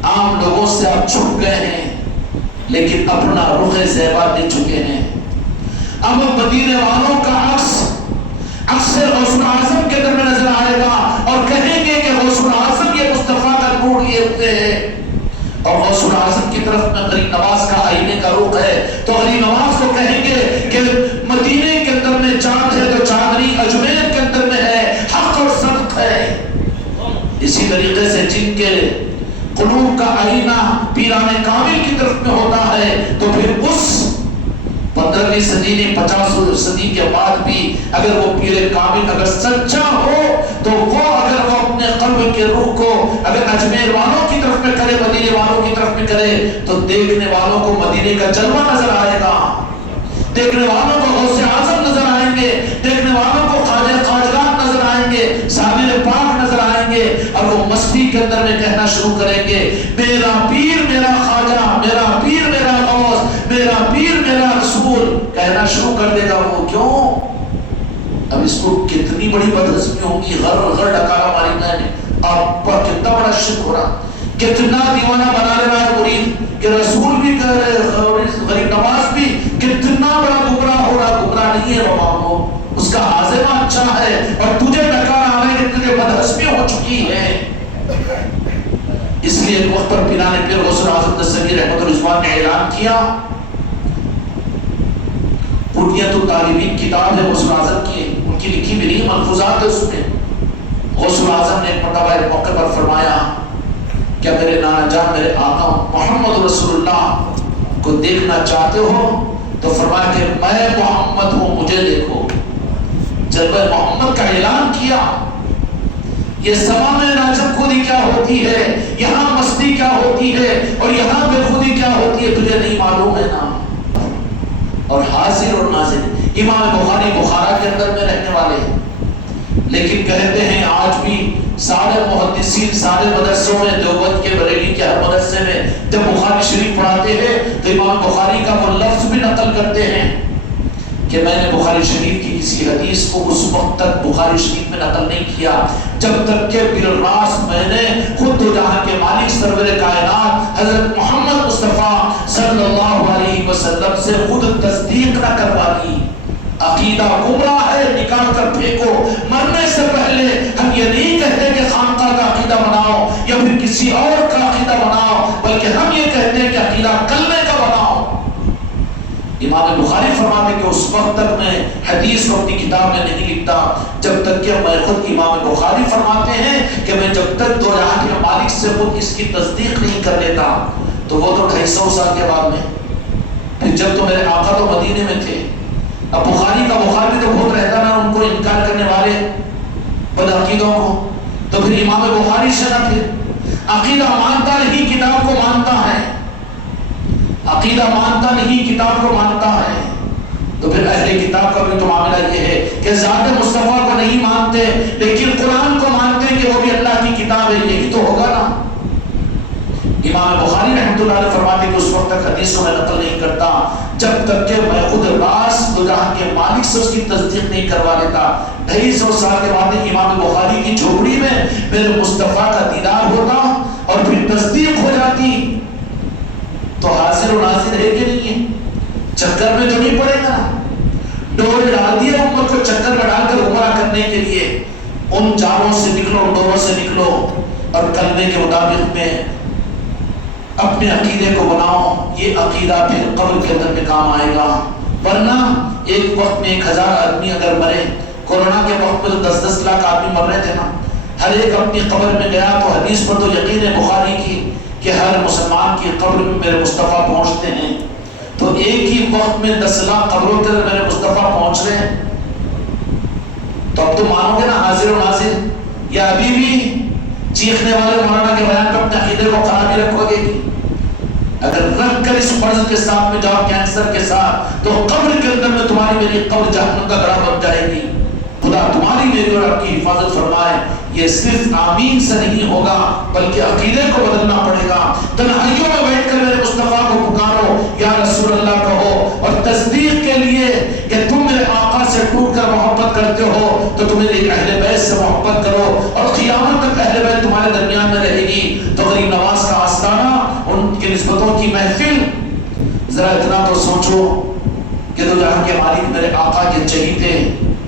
عام لوگوں سے آپ چھپ گئے ہیں لیکن اپنا رخ زیبا دے چکے ہیں۔ اب مدینے والوں کا عکس اکثر غوث اعظم کے در میں نظر آئے گا اور کہیں گے کہ غوث اعظم یہ مصطفیٰ کا نور لیے ہوئے ہیں، اور غوث اعظم کی طرف میں غریب نواز کا آئینے کا رخ ہے تو غریب نواز کو کہیں گے کہ مدینے کے اندر میں چاند ہے تو چاندنی اجمیر کے اندر میں ہے، حق اور صدق ہے۔ اسی طریقے سے جن کے قلوب کا آئینہ پیران کامل کی طرف میں ہوتا ہے تو پھر اس 15ویں صدی نے 50 صدی کے بعد بھی اگر وہ پیر کامل اگر سچا ہو تو وہ اگر وہ اپنے قلب کے روح کو اگر اجمیر والوں کی طرف میں کرے، مدینے والوں کی طرف میں کرے تو دیکھنے والوں کو مدینے کا جلوہ نظر آئے گا، دیکھنے والوں کو غوث اعظم نظر آئیں گے، دیکھنے والوں کو خواجہ خواجگان نظر آئیں گے، صابر پاک نظر آئیں گے، اور وہ مستی کے اندر میں کہنا شروع کریں گے میرا پیر میرا خواجہ، میرا پیر میرا غوث، میرا پیر میرا رسول، کہنا شروع کر دے گا۔ وہ کیوں؟ اب اس کو کتنی بڑی بدہضمی ہوگی، غر غر ڈکارا ماری میں نے، آپ پر کتنا بڑا شرک ہو رہا، کتنا دیوانہ بنا لے رہا ہے مرید کہ رسول بھی کہہ رہے، غریب نواز بھی، کتنا بڑا گمراہ ہو رہا، گمراہ نہیں ہے بابا، وہ اس کا عازمہ اچھا ہے اور تجھے ڈکار آ رہے کہ تجھے بدہضمی ہو چکی ہے۔ اس لیے ایک وقت پر پیران پیر غوث اعظم دستگیر رحمت الرضوان نے اعلان کیا، بنیت الطالبین کتاب ہے غوث اعظم کی، ان کی لکھی بھی نہیں، ملفوظات ہے اس میں۔ غوث اعظم نے ایک مرتبہ ایک موقع پر فرمایا کیا میرے نانا جان میرے آقا محمد رسول اللہ کو دیکھنا چاہتے ہو؟ تو فرمایا کہ میں محمد ہوں، مجھے دیکھو۔ جب میں محمد کا اعلان کیا، یہ سما میں ناچب خودی کیا ہوتی ہے، یہاں مستی کیا ہوتی ہے اور یہاں بے خودی کیا ہوتی ہے تجھے نہیں معلوم ہے نا؟ اور حاضر اور ناظر امام بخاری بخارا کے اندر میں رہنے والے ہیں، لیکن کہتے ہیں آج بھی سارے محدثین سارے مدرسوں میں، دیوبند کے بریلی کے ہر مدرسے میں جب بخاری شریف پڑھاتے ہیں تو امام بخاری کا وہ لفظ بھی نقل کرتے ہیں کہ میں نے بخاری شریف کی کسی حدیث کو اس وقت تک بخاری شریف میں نقل نہیں کیا جب تک کہ بالراس میں نے خود دو جہاں کے مالک سرور کائنات حضرت محمد مصطفیٰ صلی اللہ علیہ وسلم سے خود تصدیق نہ کروا دی۔ عقیدہ گمراہ ہے، نکال کر پھینکو۔ مرنے سے پہلے ہم یہ نہیں کہتے کہ خانقاہ کا عقیدہ بناؤ یا پھر کسی اور کا عقیدہ بناؤ، بلکہ ہم یہ کہتے ہیں کہ عقیدہ کلمے کا بناؤ۔ امام بخاری فرماتے کہ اس وقت تک میں حدیث کو اپنی کتاب میں نہیں لکھتا جب تک کہ میں خود امام بخاری فرماتے ہیں کہ میں جب تک دو جہاں کے مالک سے خود اس کی تصدیق نہیں کر لیتا، تو وہ تو 250 سال کے بعد میں، پھر جب تو میرے آقا تو مدینے میں تھے، اب بخاری کا بخار بھی تو بہت رہتا نا ان کو انکار کرنے والے بد عقیدوں کو، تو پھر امام بخاری سے نہ تھے۔ عقیدہ مانتا نہیں کتاب کو مانتا ہے، عقیدہ مانتا نہیں کتاب کو مانتا ہے، تو پھر اہل کتاب کا بھی تو معاملہ یہ ہے کہ ذات مصطفیٰ کو نہیں مانتے لیکن قرآن کو مانتے ہیں کہ وہ بھی اللہ کی کتاب ہے، یہی تو ہوگا نا۔ امام بخاری رحمۃ اللہ علیہ فرماتے کہ اس وقت تک حدیث کو میں نقل نہیں کرتا جب تک کہ میں خود راس دو جہاں کے مالک سے اس کی تصدیق نہیں کروا لیتا۔ 250 سال کے بعد امام بخاری کی جھوپڑی میں میرے مصطفیٰ کا دیدار ہوتا اور پھر تصدیق ہو جاتی، تو حاضر و ناظر ہے کہ نہیں ہے؟ چکر میں تو نہیں پڑے گا، ڈورے ڈال دیے امت کو چکر میں ڈال کر عمرہ کرنے کے لیے، ان جالوں سے نکلو، ڈوروں سے نکلو اور کلمے کے مطابق میں اپنے عقیدے کو بناؤ۔ یہ عقیدہ پھر قبر کے اندر میں کام آئے گا، ورنہ ایک وقت میں 1000 آدمی اگر مرے، کورونا کے وقت میں تو 10-10 لاکھ آدمی مر رہے تھے نا، ہر ایک اپنی قبر میں گیا تو حدیث پر تو یقین ہے بخاری کی کہ ہر مسلمان کی قبر میں میرے مصطفیٰ پہنچتے ہیں، تو ایک ہی وقت میں 10 لاکھ قبروں کے میرے مصطفیٰ پہنچ رہے ہیں، تو اب تو مانو گے نا حاضر و ناظر، یا ابھی بھی چیخنے والے مولانا کے بیان پر اپنے عقیدے کو خرابی رکھو گے؟ اگر رکھ کر اس مرض کے ساتھ میں جاؤ کینسر کے ساتھ، تو قبر کے اندر میں تمہاری میری قبر جہنم کا گڑھا بن جائے گی۔ خدا تمہاری میری اور آپ کی حفاظت فرمائے۔ یہ صرف آمین سے نہیں ہوگا بلکہ عقیدے کو بدلنا پڑے گا۔ تنہائیوں میں بیٹھ کر میرے مصطفیٰ کو پکارو، یا رسول اللہ کہو، اور تصدیق کے لیے کہ تم میرے آقا سے ٹوٹ کر محبت کرتے ہو تو تم میرے اہل بیت سے محبت کرو، اور قیامت تک اہل بیت تمہارے درمیان میں رہے گی۔ تو غریب نواز کا آستانہ، ان کی نسبتوں کی محفل، ذرا اتنا تو سوچو کہ دو جہاں کے مالک میرے آقا کے چہیتے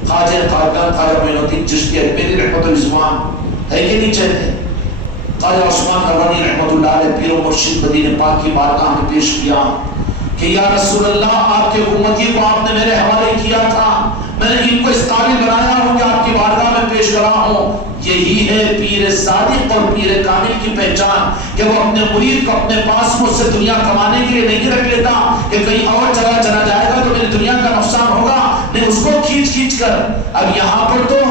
خواجہ خواجہ خواجہ معین الدین چشتی اجمیری رحمۃ الرضوان ہے کہ نہیں چاہتے؟ خواجہ عثمان حرانی رحمۃ اللہ علیہ پیر و مرشد مدینہ پاک کی بارگاہ میں پیش کیا کہ یا رسول اللہ، آپ کے امتی کو آپ نے میرے حوالے کیا تھا، میں نے ان کو اس قابل بنایا ہوں کہ آپ کی بارگاہ میں پیش کرا ہوں۔ یہی ہے پیر صادق اور پیر کامل کی پہچان کہ وہ اپنے مرید کو اپنے پاس مجھ سے دنیا کمانے کے لیے نہیں رکھ لیتا کہ کہیں اور جگہ چلا جائے گا تو میری دنیا کا نقصان ہوگا، نہیں، اس کو کھینچ کھینچ کر۔ اب یہاں پر تو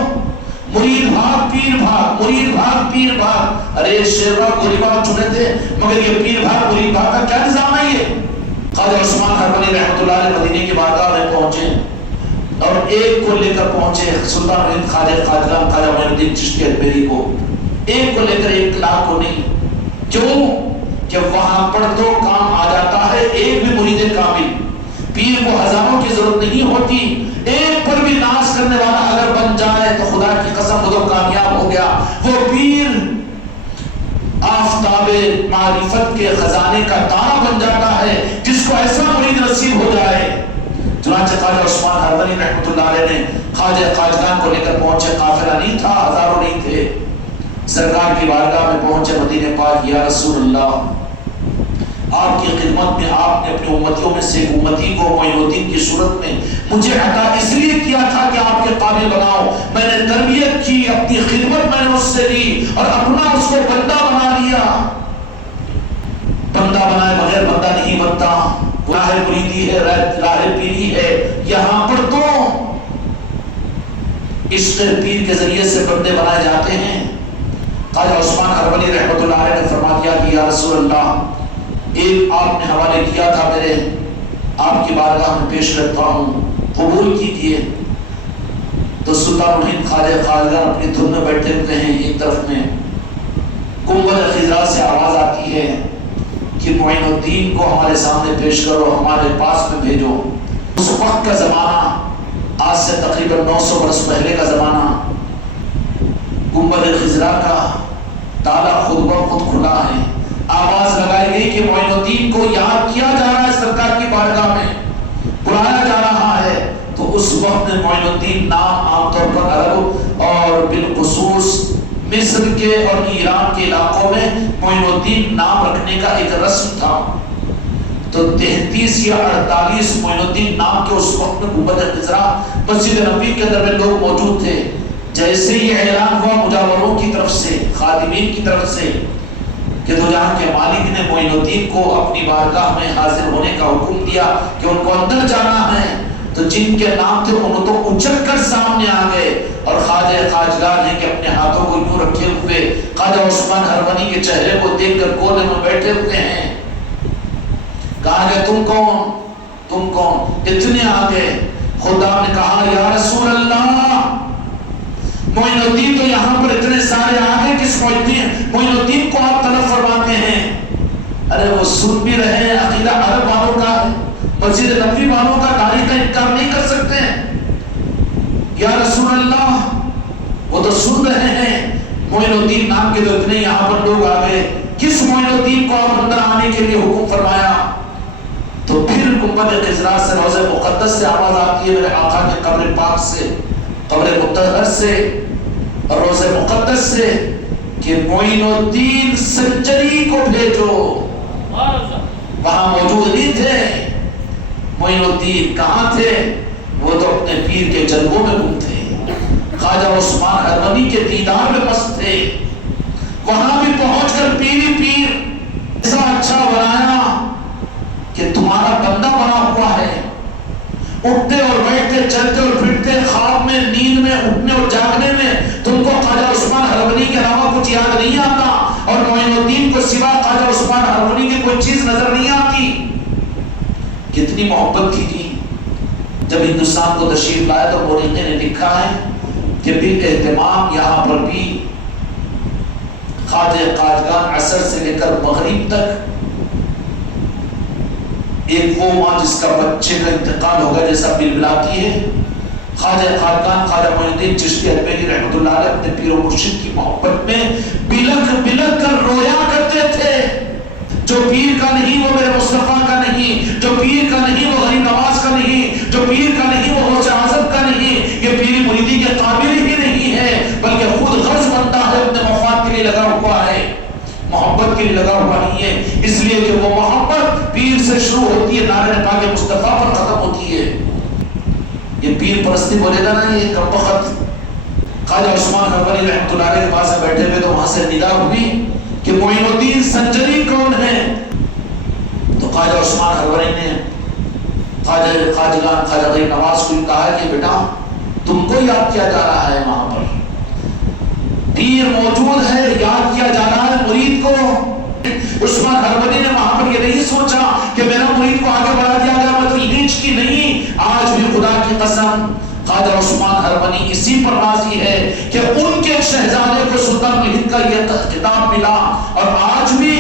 مرید بھاگ پیر بھاگ، مرید بھاگ پیر بھاگ۔ ارے شیروا گولی باغ چنے تھے، مگر یہ پیر بھاگ مرید بھاگ کا کیا نظام ہے؟ یہ خواجہ عثمان حرمانی رحمۃ اللہ علیہ مدینے کی بارگاہ میں پہنچے اور ایک کو لے کر پہنچے سلطان ہند خواجہ خواجہ خواجہ معین الدین چشتی اجمیری کو، ایک کو لے کر 1 لاکھ کو نہیں۔ کیوں کہ وہاں پر تو کام آ جاتا ہے ایک بھی مرید کامل، پیر کو ہزاروں کی ضرورت نہیں ہوتی، ایک پر بھی ناز کرنے والا اگر بن جائے تو خدا کی قسم وہ تو کامیاب ہو گیا۔ وہ پیر آفتاب معرفت کے خزانے کا تارا بن جاتا ہے جس کو ایسا مرید نصیب ہو جائے۔ چنانچہ خواجہ عثمان حرمانی رحمۃ اللہ علیہ نے خواجہ خواجگان کو لے کر پہنچے، قافلہ نہیں تھا، ہزاروں نہیں تھے، سرکار کی بارگاہ میں پہنچے، مدینہ پاک، یا رسول اللہ، آپ کی خدمت میں آپ نے اپنے امتیوں میں سے ایک امتی کو معین الدین کی صورت میں مجھے عطا اس لیے کیا تھا کہ آپ کے قابل بناؤ۔ میں نے تربیت کی، اپنی خدمت میں نے اس سے لی اور اپنا اس کو بندہ بنا لیا۔ بندہ بنائے بغیر بندہ نہیں بنتا، راہ مریدی ہے، راہ پیری ہے۔ یہاں پر تو عشق پیر کے ذریعے سے بندے بنائے جاتے ہیں۔ خواجہ عثمان حرمانی رحمۃ اللہ علیہ نے فرما دیا کہ یا رسول اللہ، ایک آپ نے حوالے کیا تھا میرے، آپ کی بارگاہ میں پیش رکھتا ہوں، قبول کیجیے۔ تو سلطان ہند خواجہ خواجگان اپنی دھن میں بیٹھے ہوتے ہیں، ایک طرف میں گنبد خضرا سے آواز آتی ہے کہ معین الدین کو ہمارے سامنے پیش کرو، ہمارے پاس میں بھیجو۔ اس وقت کا زمانہ، آج سے تقریباً 900 برس پہلے کا زمانہ، گنبد خضرا کا تالا خود بخود کھلا ہے، آواز لگائی گئی کہ معین الدین کو یاد کیا جا رہا ہے، سرکار کی بارگاہ میں بلایا جا رہا ہے۔ تو اس وقت میں معین الدین نام عام طور پر عرب اور بالخصوص مصر کے اور ایران کے علاقوں میں معین الدین نام رکھنے کا ایک رسم تھا۔ تو 33 یا 48 معین الدین نام کے اس وقت میں گنبد خضرا مسجد نبوی کے اندر میں لوگ موجود تھے۔ جیسے یہ اعلان ہوا مجاوروں کی طرف سے، خادمین کی طرف سے کہ دو جہاں کے مالک نے معین الدین کو اپنی بارگاہ میں حاضر ہونے کا حکم دیا کہ ان کو اندر جانا ہے، تو جن کے نام تھے ان تو اچھل کر سامنے آ گئے اور خواجہ خواجگان ہیں کہ اپنے ہاتھوں کو یوں رکھے ہوئے خواجہ عثمان حرمانی کے چہرے کو دیکھ کر کونے میں بیٹھے ہوئے ہیں۔ کہا کہ تم کون، تم کون؟ اتنے آگے خدا نے کہا یا رسول اللہ، معین الدین تو یہاں پر اتنے سارے آگے، کس معین الدین کو آپ طلب فرماتے ہیں؟ ارے وہ سن بھی رہے ہیں، عقیدہ عرب والوں کا ہے، مسجد نبوی والوں کا، تاریخ کا انکار نہیں کر سکتے ہیں۔ یا رسول اللہ، وہ تو سن رہے ہیں، معین الدین نام کے تو اتنے یہاں پر لوگ آگے، کس معین الدین کو آپ اندر آنے کے لیے حکم فرمایا؟ تو پھر گنبد خضرا سے، روضہ مقدس سے آواز آتی ہے، میرے آقا کے قبر پاک سے، قبر مطہر سے اور روضہ مقدس سے کہ معین الدین سنچری کو بھیجو۔ وہاں موجود نہیں تھے، معین الدین کہاں تھے؟ وہ تو اپنے پیر کے جلووں میں گم تھے، خواجہ عثمان حرمانی کے دیدار میں مست تھے۔ وہاں بھی پہنچ کر پیری پیر ایسا اچھا بنایا کہ تمہارا بندہ بنا ہوا ہے، اٹھتے اور بیٹھتے، چلتے اور پھرتے، خواب میں، نیند میں، اٹھنے اور جاگنے میں تم کو خواجہ عثمان حرمانی کے علاوہ کچھ یاد نہیں آتا، اور معین الدین کو سوا خواجہ عثمان حرمانی کی کوئی چیز نظر نہیں آتی۔ کتنی محبت تھی جی۔ جب ہندوستان کو تشریف لائے تو مورخین نے لکھا ہے کہ بالاہتمام یہاں پر بھی خواجہ خواجگان عصر سے لے کر مغرب تک ایک وہ ماں جس کا بچے کا انتقال ہوگا جیسا بلبلاتی ہے، خواجہ خاقان خواجہ معین الدین چشتی اجمیری رحمۃ اللہ علیہ اپنے پیر و مرشد کی محبت میں بلک بلک کر رویا کرتے تھے. جو پیر کا نہیں وہ میرے مصطفیٰ کا نہیں، جو پیر کا نہیں وہ غریب نواز کا نہیں، جو پیر کا نہیں وہ غوث اعظم کا نہیں. یہ پیری مریدی کے قابل ہی نہیں ہے، بلکہ خود غرض بنتا ہے، اپنے مفاد کے لیے لگا ہوا ہے، محبت کے لیے لگا ہوا نہیں ہے. اس لیے کہ وہ محبت پیر سے شروع ہوتی ہے، نعرہ پاک مصطفیٰ پر ختم ہوتی ہے. یہ پیر پرستی بولے گا نا، یہ کم وقت خواجہ عثمان حربری رحمۃ اللہ علیہ کے پاس بیٹھے ہوئے تو وہاں سے ندا ہوئی کہ معین الدین سنجری کون ہے. تو خواجہ عثمان حربری نے خواجگان خواجہ غریب نواز کو کہا کہ بیٹا تم کو یاد کیا جا رہا ہے، وہاں پر پیر موجود ہے، یاد کیا جا رہا ہے مرید کو. عثمان حربری نے وہاں پر یہ نہیں سوچا کہ میرا مرید کو آگے بڑھا دیا گیا، میں تو ہچ کی نہیں. آج بھی خدا کی قسم خواجہ عثمان حربری اسی پر راضی ہے کہ ان کے شہزادے کو سلطان الہند کا یہ خطاب ملا. اور آج بھی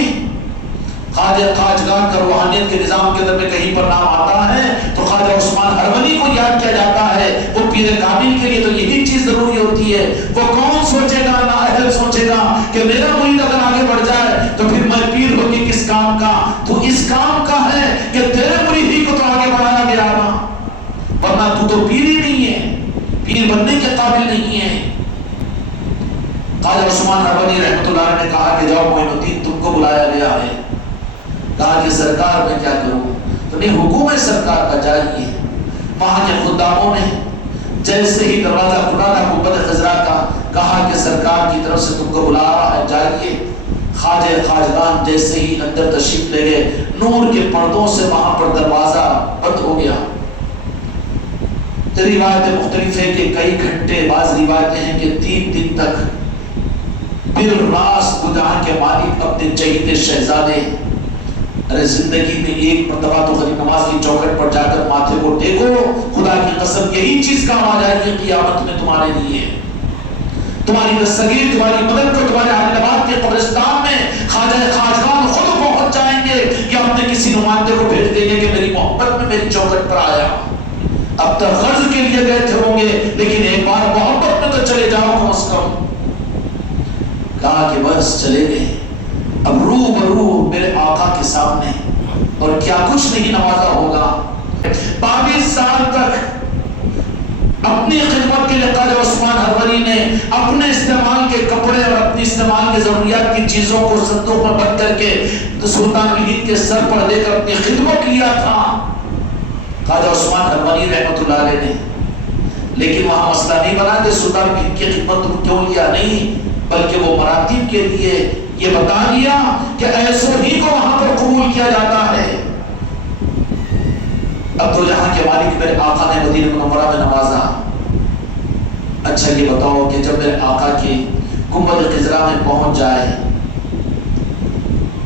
خواجہ خواجگان کا روحانیت کے نظام کے اندر میں کہیں پر نام آتا ہے تو خواجہ عثمان حربری کو یاد کیا جاتا ہے. وہ پیر کامل کے لیے تو یہی چیز ضروری ہوتی ہے. وہ کون سوچے گا، نا اہل سوچے گا کہ میرا مرید اگر آگے بڑھ جائے تو پھر میں پیر ہو کے کس کام کا. تو اس کام کا ہے کہ تیرے مریدی کو تو آگے بڑھانا گیا نا، ورنہ تو پیر ہی نہیں ہے، پیر بننے کے قابل نہیں ہے. خواجہ عثمان حربری رحمۃ اللہ علیہ نے کہا کہ جاؤ معین الدین تم کو بلایا گیا ہے. کہا کہ سرکار میں کیا کروں؟ تو نہیں، حکم ہے سرکار کا جائیے. وہاں کے خداموں نے جیسے ہی دروازہ کھلا تھا گنبد خضرا کا، کہا کہ سرکار کی طرف سے تم کو بلا رہا ہے، جائیے. خواجہ خواجگان جیسے ہی اندر تشریف لے گئے، نور کے پردوں سے وہاں پر دروازہ بند ہو گیا. روایتیں مختلف ہیں کہ کئی گھنٹے، بعض روایتیں ہیں کہ 3 دن تک بالراست جہاں کے مالک اپنے چہیتے شہزادے، ارے زندگی میں ایک مرتبہ تو غریب نواز کی چوکھٹ پر جا کر ماتھے کو ٹیکو، خدا کی قسم یہی چیز کام آ جائے گی قیامت میں تمہارے لیے. تمہاری دستگیر، تمہاری مدد کو تمہارے عالم آباد کے قبرستان میں خواجہ خواجگان خود پہنچ جائیں گے یا اپنے کسی نمائندے کو بھیج دیں گے کہ میری محبت میں میری چوکھٹ پر آیا. اب تک غرض کے لیے گئے تھے ہوں گے، لیکن ایک بار محبت میں تو چلے جاؤ کم از کم. کہا کہ بس چلے گئے. اب رو برو میرے آقا کے سامنے، اور کیا کچھ نہیں نوازا ہوگا. 22 سال تک اپنی خدمت کے لیے خواجہ عثمان حربری نے اپنے استعمال کے کپڑے اور اپنی استعمال کے ضروریات کی چیزوں کو صندوق میں بند کر کے سلطان الہند کے سر پر دے کر اپنی خدمت کیا تھا خواجہ عثمان حربری رحمۃ اللہ علیہ نے. لیکن وہاں مسئلہ نہیں بنا کہ سلطان الہند کی خدمت تم کیوں لیا، نہیں، بلکہ وہ مراتب کے لیے یہ بتا دیا کہ ایسو ہی کو وہاں پر قبول کیا جاتا ہے. اب تو جہاں کے مالک میرے آقا نے مدینہ منورہ میں نوازا. اچھا یہ بتاؤ کہ جب میرے آقا کی گنبد خضرا میں پہنچ جائے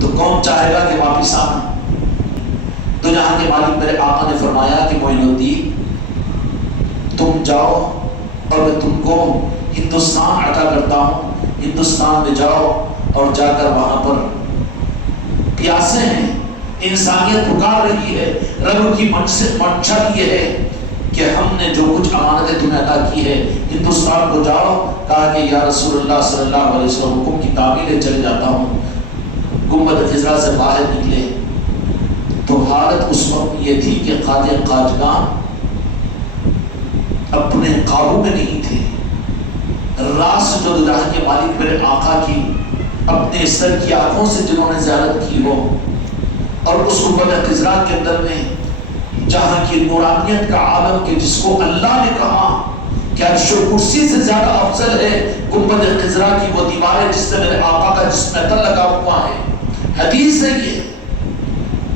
تو کون چاہے گا کہ واپس آنا؟ تو جہاں کے مالک میرے آقا نے فرمایا کہ معین الدین تم جاؤ اور میں تم کو ہندوستان عطا کرتا ہوں. ہندوستان میں جاؤ اور جا کر وہاں پر پیاسے ہیں، انسانیت پکار رہی ہے، رب کی منشا یہ ہے کہ ہم نے جو کچھ امانتیں تمہیں عطا کی ہے ہندوستان کو جاؤ. کہا کہ یا رسول اللہ صلی اللہ علیہ وسلم حکم کی تعمیل چلے جاتا ہوں. گنبد خضرا سے باہر نکلے تو حالت اس وقت یہ تھی کہ خواجہ خواجگان اپنے قابو میں نہیں تھے. راس جو جہاں کے مالک میرے آقا کی اپنے سر کی آنکھوں سے جنہوں نے زیارت کی ہو، اور اس گنبد خضرا کے اندر میں جہاں کی نورانیت کا عالم کے جس کو اللہ نے کہا کہ عرش و کرسی سے زیادہ افضل ہے گنبد خضرا کی وہ دیواریں جس سے میرے آقا کا جسم عطر لگا ہوا ہے. حدیث ہے یہ.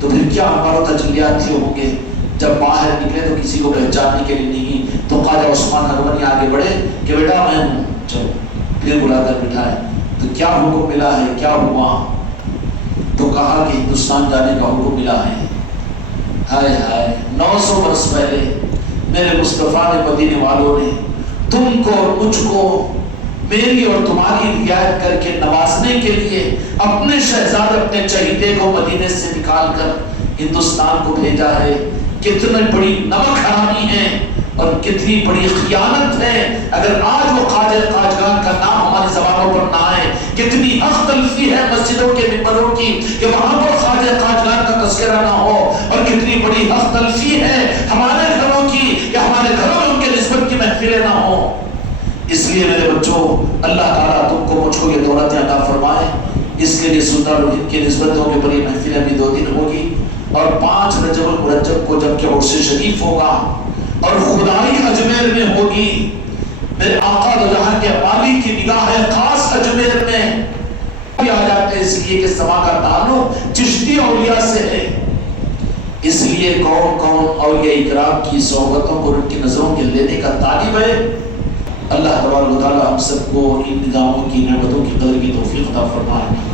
تو پھر کیا ہمارا تجلیات تھے ہوں گے جب باہر نکلے تو کسی کو پہچاننے کے لیے نہیں. تو خواجہ عثمان حربری آگے بڑھے کہ بیٹا میں ہوں، چلو پھر بلا کر بٹھائے. تو کیا حکم ملا ہے، کیا ہوا؟ تو کہا کہ ہندوستان جانے کا حکم ملا ہے. ہائے ہائے، 900 برس پہلے میرے مصطفیٰ نے، مدینے والوں نے تم کو اور مجھ کو میری اور تمہاری رعایت کر کے نوازنے کے لیے اپنے شہزادے، اپنے چہیتے کو مدینے سے نکال کر ہندوستان کو بھیجا ہے. کتنے بڑی نمک حرامی ہے اور کتنی بڑی خیانت ہے اگر آج وہ خواجہ خواجگان کا نام ہماری زبانوں پر نہ آئے. کتنی حق تلفی ہے مسجدوں کے ممبروں کی کہ وہاں پر خواجہ خواجگان کا تذکرہ نہ ہو, اور کتنی بڑی حق تلفی ہے ہمارے گھروں کی کہ ہمارے گھروں میں ان کے نسبت کی محفلیں نہ ہوں. اس لیے میرے بچوں, اللہ تعالیٰ تم کو مجھ کو یہ دولت عطا فرمائے. اس کے لیے سلطان الہند کی نسبتوں کے بڑی محفلیں بھی 2 دن ہوگی, اور 5 رجب المرجب کو جب کہ عرس شریف ہوگا اور خدائی اجمیر میں ہوگی, میرے آقا دو جہاں کے والی کی نگاہ خاص اجمیر میں بھی آ جاتے ہیں, اس لیے کہ سما کا تعلق چشتی اولیاء سے ہے. اس لیے کون کون اولیاء اکرام کی صحبتوں کو ان کی نظروں کے لینے کا طالب ہے. اللہ تبارک و تعالی ہم سب کو ان نظاموں کی نعمتوں کی قدر کی توفیق عطا فرمائے.